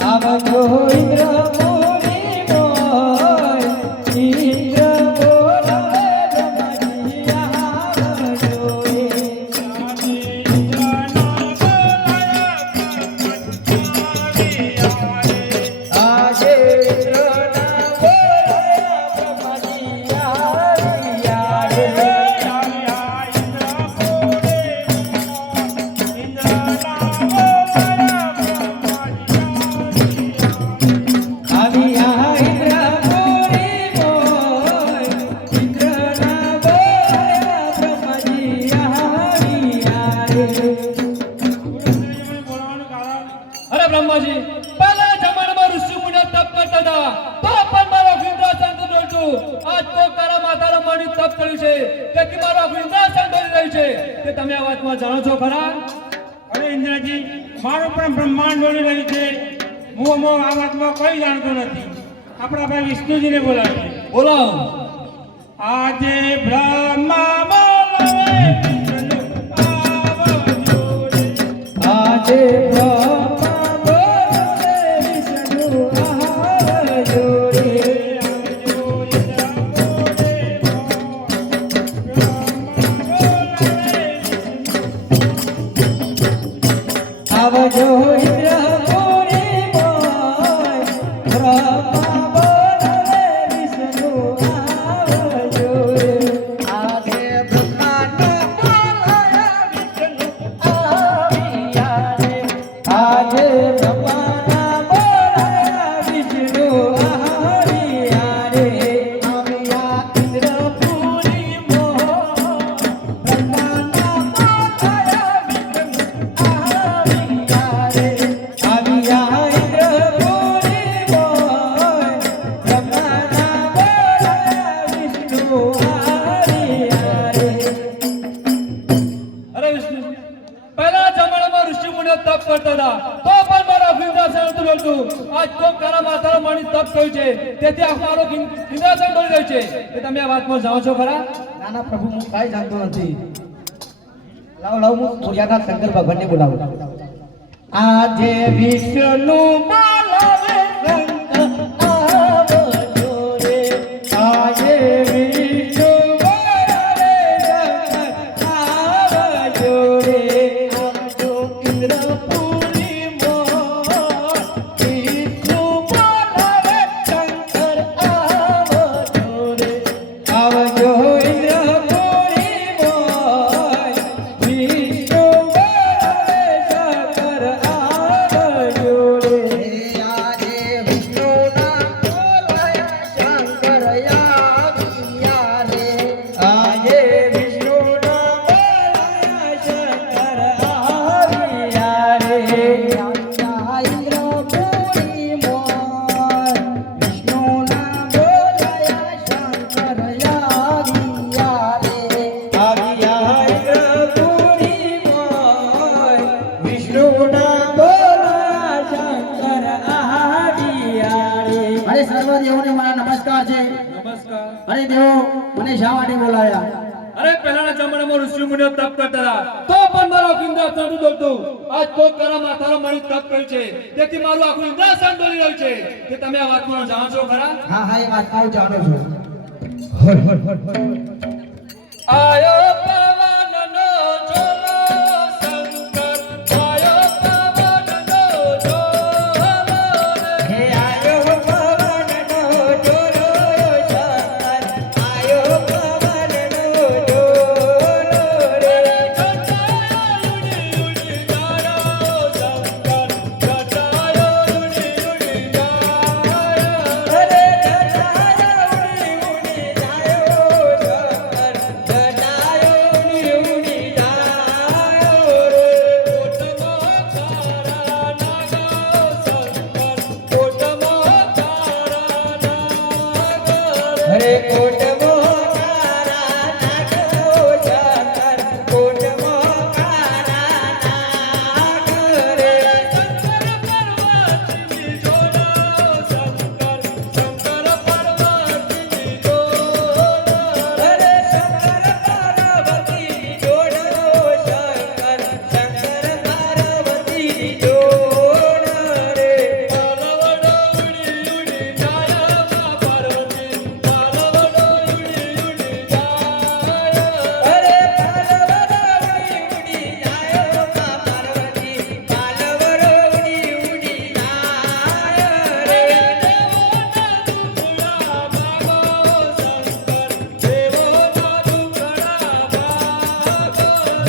આવજો ઇન્દ્રપુરી મોય, ઇન્દ્ર બોલાવે બ્રહ્મજી આવજો રે. આજે ઇન્દ્રના બોલાવ્યા બ્રહ્મજી આવ્યા રે. આવ્યા ઇન્દ્રપુરી મોય, ઇન્દ્રના બોલાવ્યા બ્રહ્મજી આવ્યા રે. અરે બ્રહ્માજી, પહેલા જમાનામાં ઋષિ મુનિઓ તપ કરતા હતા, તો પણ મારો ઇન્દ્રાસન ડોલતું. આજ તો તારા માતાનો મણી તપ કર્યું છે, તેથી મારો ઇન્દ્રાસન ડોલી રહ્યું છે. તે તમે આ વાતમાં જાણો છો ખરા? અરે ઇન્દ્રજી, મારું પણ બ્રહ્માંડ ડોલી રહ્યું છે. હું આ વાતમાં કોઈ જાણતો નથી. આપણા ભાઈ વિષ્ણુજીને બોલાવીએ. બોલાવો. આજે બ્રહ્મા બોલાવે વિષ્ણુ આવજો રે. આજે બ્રહ્મા બોલાવે વિષ્ણુ આવજો રે. આવજો ઇન્દ્રપુરી મોય, બ્રહ્મા બોલાવે વિષ્ણુ આવજો રે. આજે બ્રહ્માનો બોલાવ્યા વિષ્ણુ આવ્યા રે. આજે બ્રહ્માના બોલાવ્યા વિષ્ણુ આવ્યા રે. આવ્યા ઇન્દ્રપુરી મોય, બ્રહ્માના બોલાવ્યા વિષ્ણુ આવ્યા રે. આવ્યા ઇન્દ્રપુરી મોય, બ્રહ્માના બોલાવ્યા વિષ્ણુ આવ્યા રે. અરે વિષ્ણુ, પહેલા જમાનામાં ઋષિ મુનિઓ તપ કરતા હતા, તો પણ મારો ઇન્દ્રાસન નહોતું ડોલતું. આજ તો તારા માતાનો મણી તપ કર્યું છે, તેથી આ મારો ઇન્દ્રાસન ડોલી રહ્યું છે. તે તમે આ વાતમાં જાણો છો ખરા? નાના પ્રભુ, હું કાંઈ જાણતો નથી. લાવ લાવ, હું સૂર્યાના શંકર ભગવાનને બોલાવું. આજે વિષ્ણુ બોલાવે શંકર આવજો રે. આજે વિષ્ણુ બોલાવે શંકર આવજો રે. આવજો ઇન્દ્રપુરી મોય, વિષ્ણુ બોલાવે શંકર આવજો રે. આવજો ઇન્દ્રપુરી મોય, વિષ્ણુ બોલાવે શંકર આવજો રે. આજે વિષ્ણુના બોલાયા શંકર આવ્યા રે. આજે વિષ્ણુના બોલાયા શંકર આવ્યા રે. આવ્યા ઇન્દ્રપુરી મોય, વિષ્ણુના બોલાયા શંકર આવ્યા રે. આવ્યા ઇન્દ્રપુરી મોય, વિષ્ણુના બોલાયા શંકર આવ્યા રે. અરે સર્વદેવોને મારા નમસ્કાર છે. નમસ્કાર. અરે દેવો, મને શા માટે બોલાવ્યા? અરે પહેલાના જમાનામાં ઋષિ મુનિઓ તપ કરતા હતા, તો પણ મારો ઇન્દ્રાસન નહોતું ડોલતું. આજ તો તારા માતાનો મણી તપ કર્યું છે, તેથી મારું આખું ઇન્દ્રાસન ડોલી રહ્યું છે. તે તમે આ વાતમાં જાણો છો ખરા? હા હા, એ વાત હું જાણું છું. આયો પવનનો ઝોલો શંકર, આયો પવનનો ઝોલો રે. હે આયો પવનનો ઝોલો શંકર, આયો પવનનો ઝોલો રે. જટાયો ઉડી ઉડી જાયો શંકર, જટાયો ઉડી ઉડી જાયો. અરે જટાયો ઉડી ઉડી જાયો શંકર, જટાયો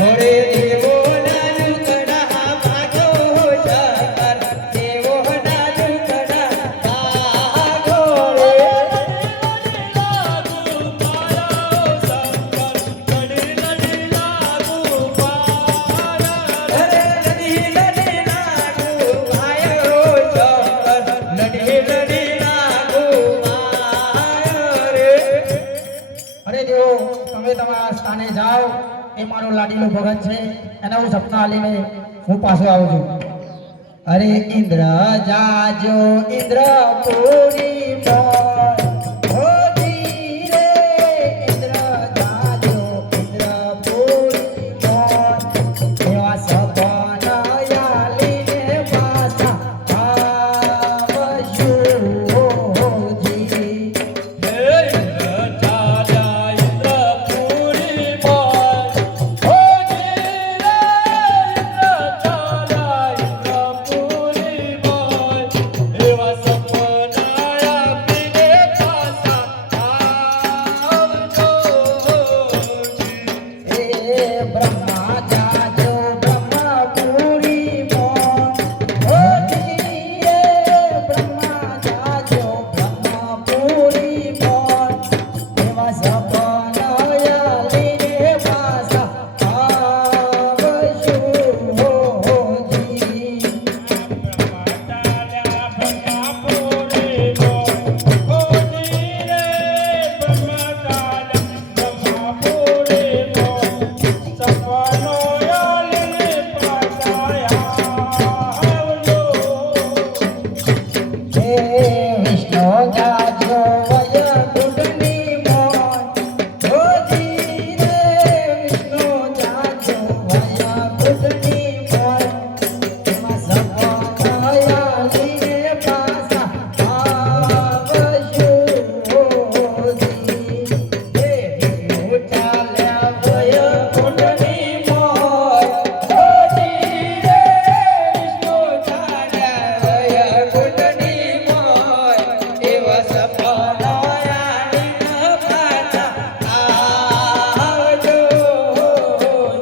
ઓરે દેવોના દુખડા ભાગો શંકર દેવોના દુખડા ભાગો રે અરે દેવો તમે તમારા સ્થાને જાઓ એ મારો લાડીલો ભગત છે એને હું સપના આલીને હું પાછો આવું છું અરે ઇન્દ્ર જાજો ઇન્દ્ર પૂરી મોર હો ધીરે ઇન્દ્ર જાજો ઇન્દ્ર પૂરી મોર એવા સપના આલીને પાછા આવશું જી બ્રહ્મા જાજો બ્રહ્મપુરી મોર હો ધીરે બ્રહ્મા જાજો બ્રહ્મપુરી મોર એવા સપના આલીને પાછા આવશું જી વિષ્ણુ જાજો વય ગુડની મોર હો ધીરે વિષ્ણુ જાજો વય ગુડની મોર એમાં સપના આલીને પાછા આવશું જી વિષ્ણુ ચાલ્યા વય ગુડની મોર હો ધીરે વિષ્ણુ ચાલ્યા વય ગુડની મોર એવા સપના આલીને પાછા આવજો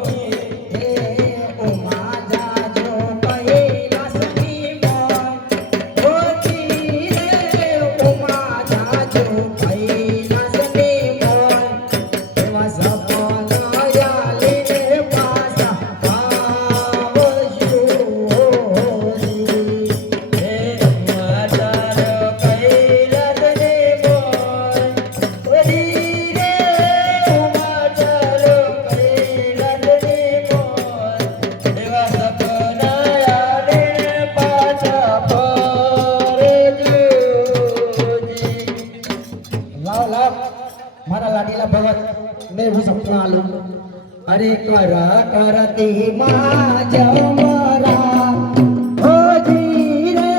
જી ઉમા જાજો કૈલાસની મોર હો ધીરે ઉમા જાજો કૈલાસની મોર એવા સપના આલીને પાછા આવશું જી મારા લાડીલા ભગત ને હું સપના આલું અરે કર કરતી માં જમરા હો ધીરે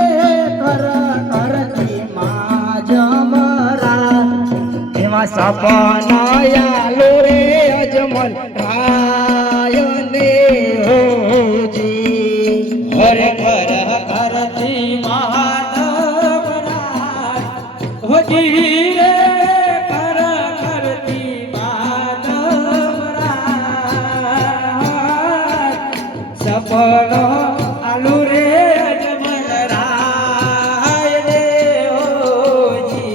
કર કરતી માં જમરા એવા સપના આલુ રે અજમલ રાયને હો જી હરે કર કરતી મહાદેવરાય હો ધીરે કર કરતી મહાદેવરાય સપનો આલુ રે અજમલ રાય દેવજી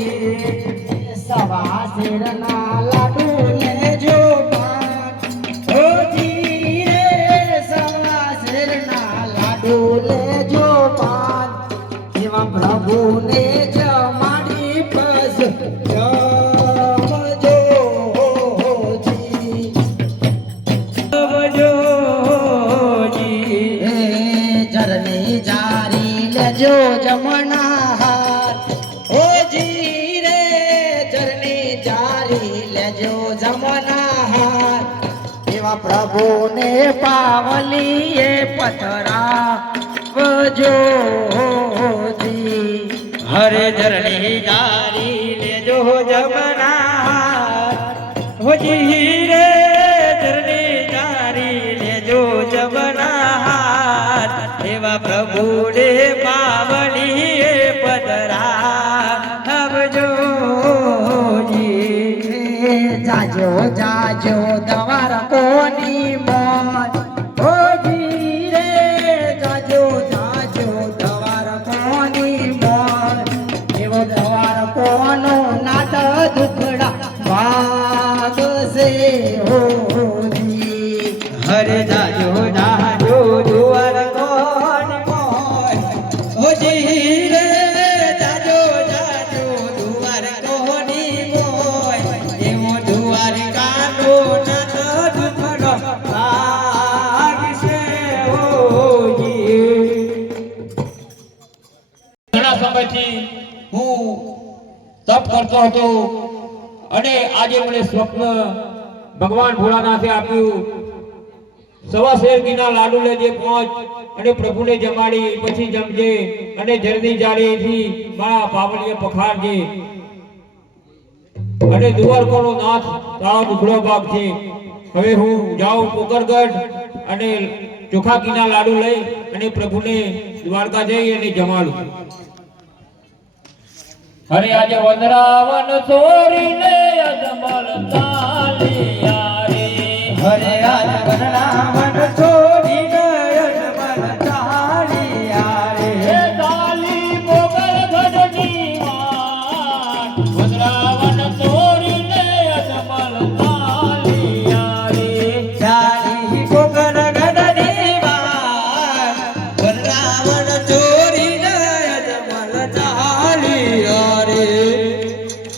સવા શેરના લાડુ લેજો પાન હો ધીરે સવા શેરના લાડુ લેજો પાન એવા પ્રભુને જમાડી પસ જમજો જી એ જરની જારી લેજો જમણા હાથ ઓ જી રે જરની જારી લેજો જમણા હાથ એવા પ્રભુને પાવલીએ પથરા વજો જી હરે ધરણી જારી લેજો જમના હો જી રે ધરણી જારી લેજો જમના એવા પ્રભુને પાવલીએ પધરા આવજો જી જાજો જાજો દવાર કોની મોર અરે જાજો જાજો જુવાર કોણ મોય ઓજી રે જાજો જાજો જુવાર કોની મોય એવો જુવાર કાનો નાથ દુખડો લાગશે ઓજી ઘણા સમયથી હું તપ કરતો હતો અને આજે મને સ્વપ્ન ભગવાન ભોળાનાથે આપ્યું. સવા શેર ઘીના લાડુ લેજે પહોંચ અને પ્રભુને જમાડી પછી જમજે અને જરની જાળીથી મારા પાવલીએ પખારજે અને દ્વારકાનો નાથ તારો દુખડો ભાગ છે. હવે હું જાઉં પોકરગઢ અને ચોખા ઘીના લાડુ લઈ અને પ્રભુને દ્વારકા જઈ અને જમાડું. અરે આજે વનરાવન ચોરીને અજમલ તાલી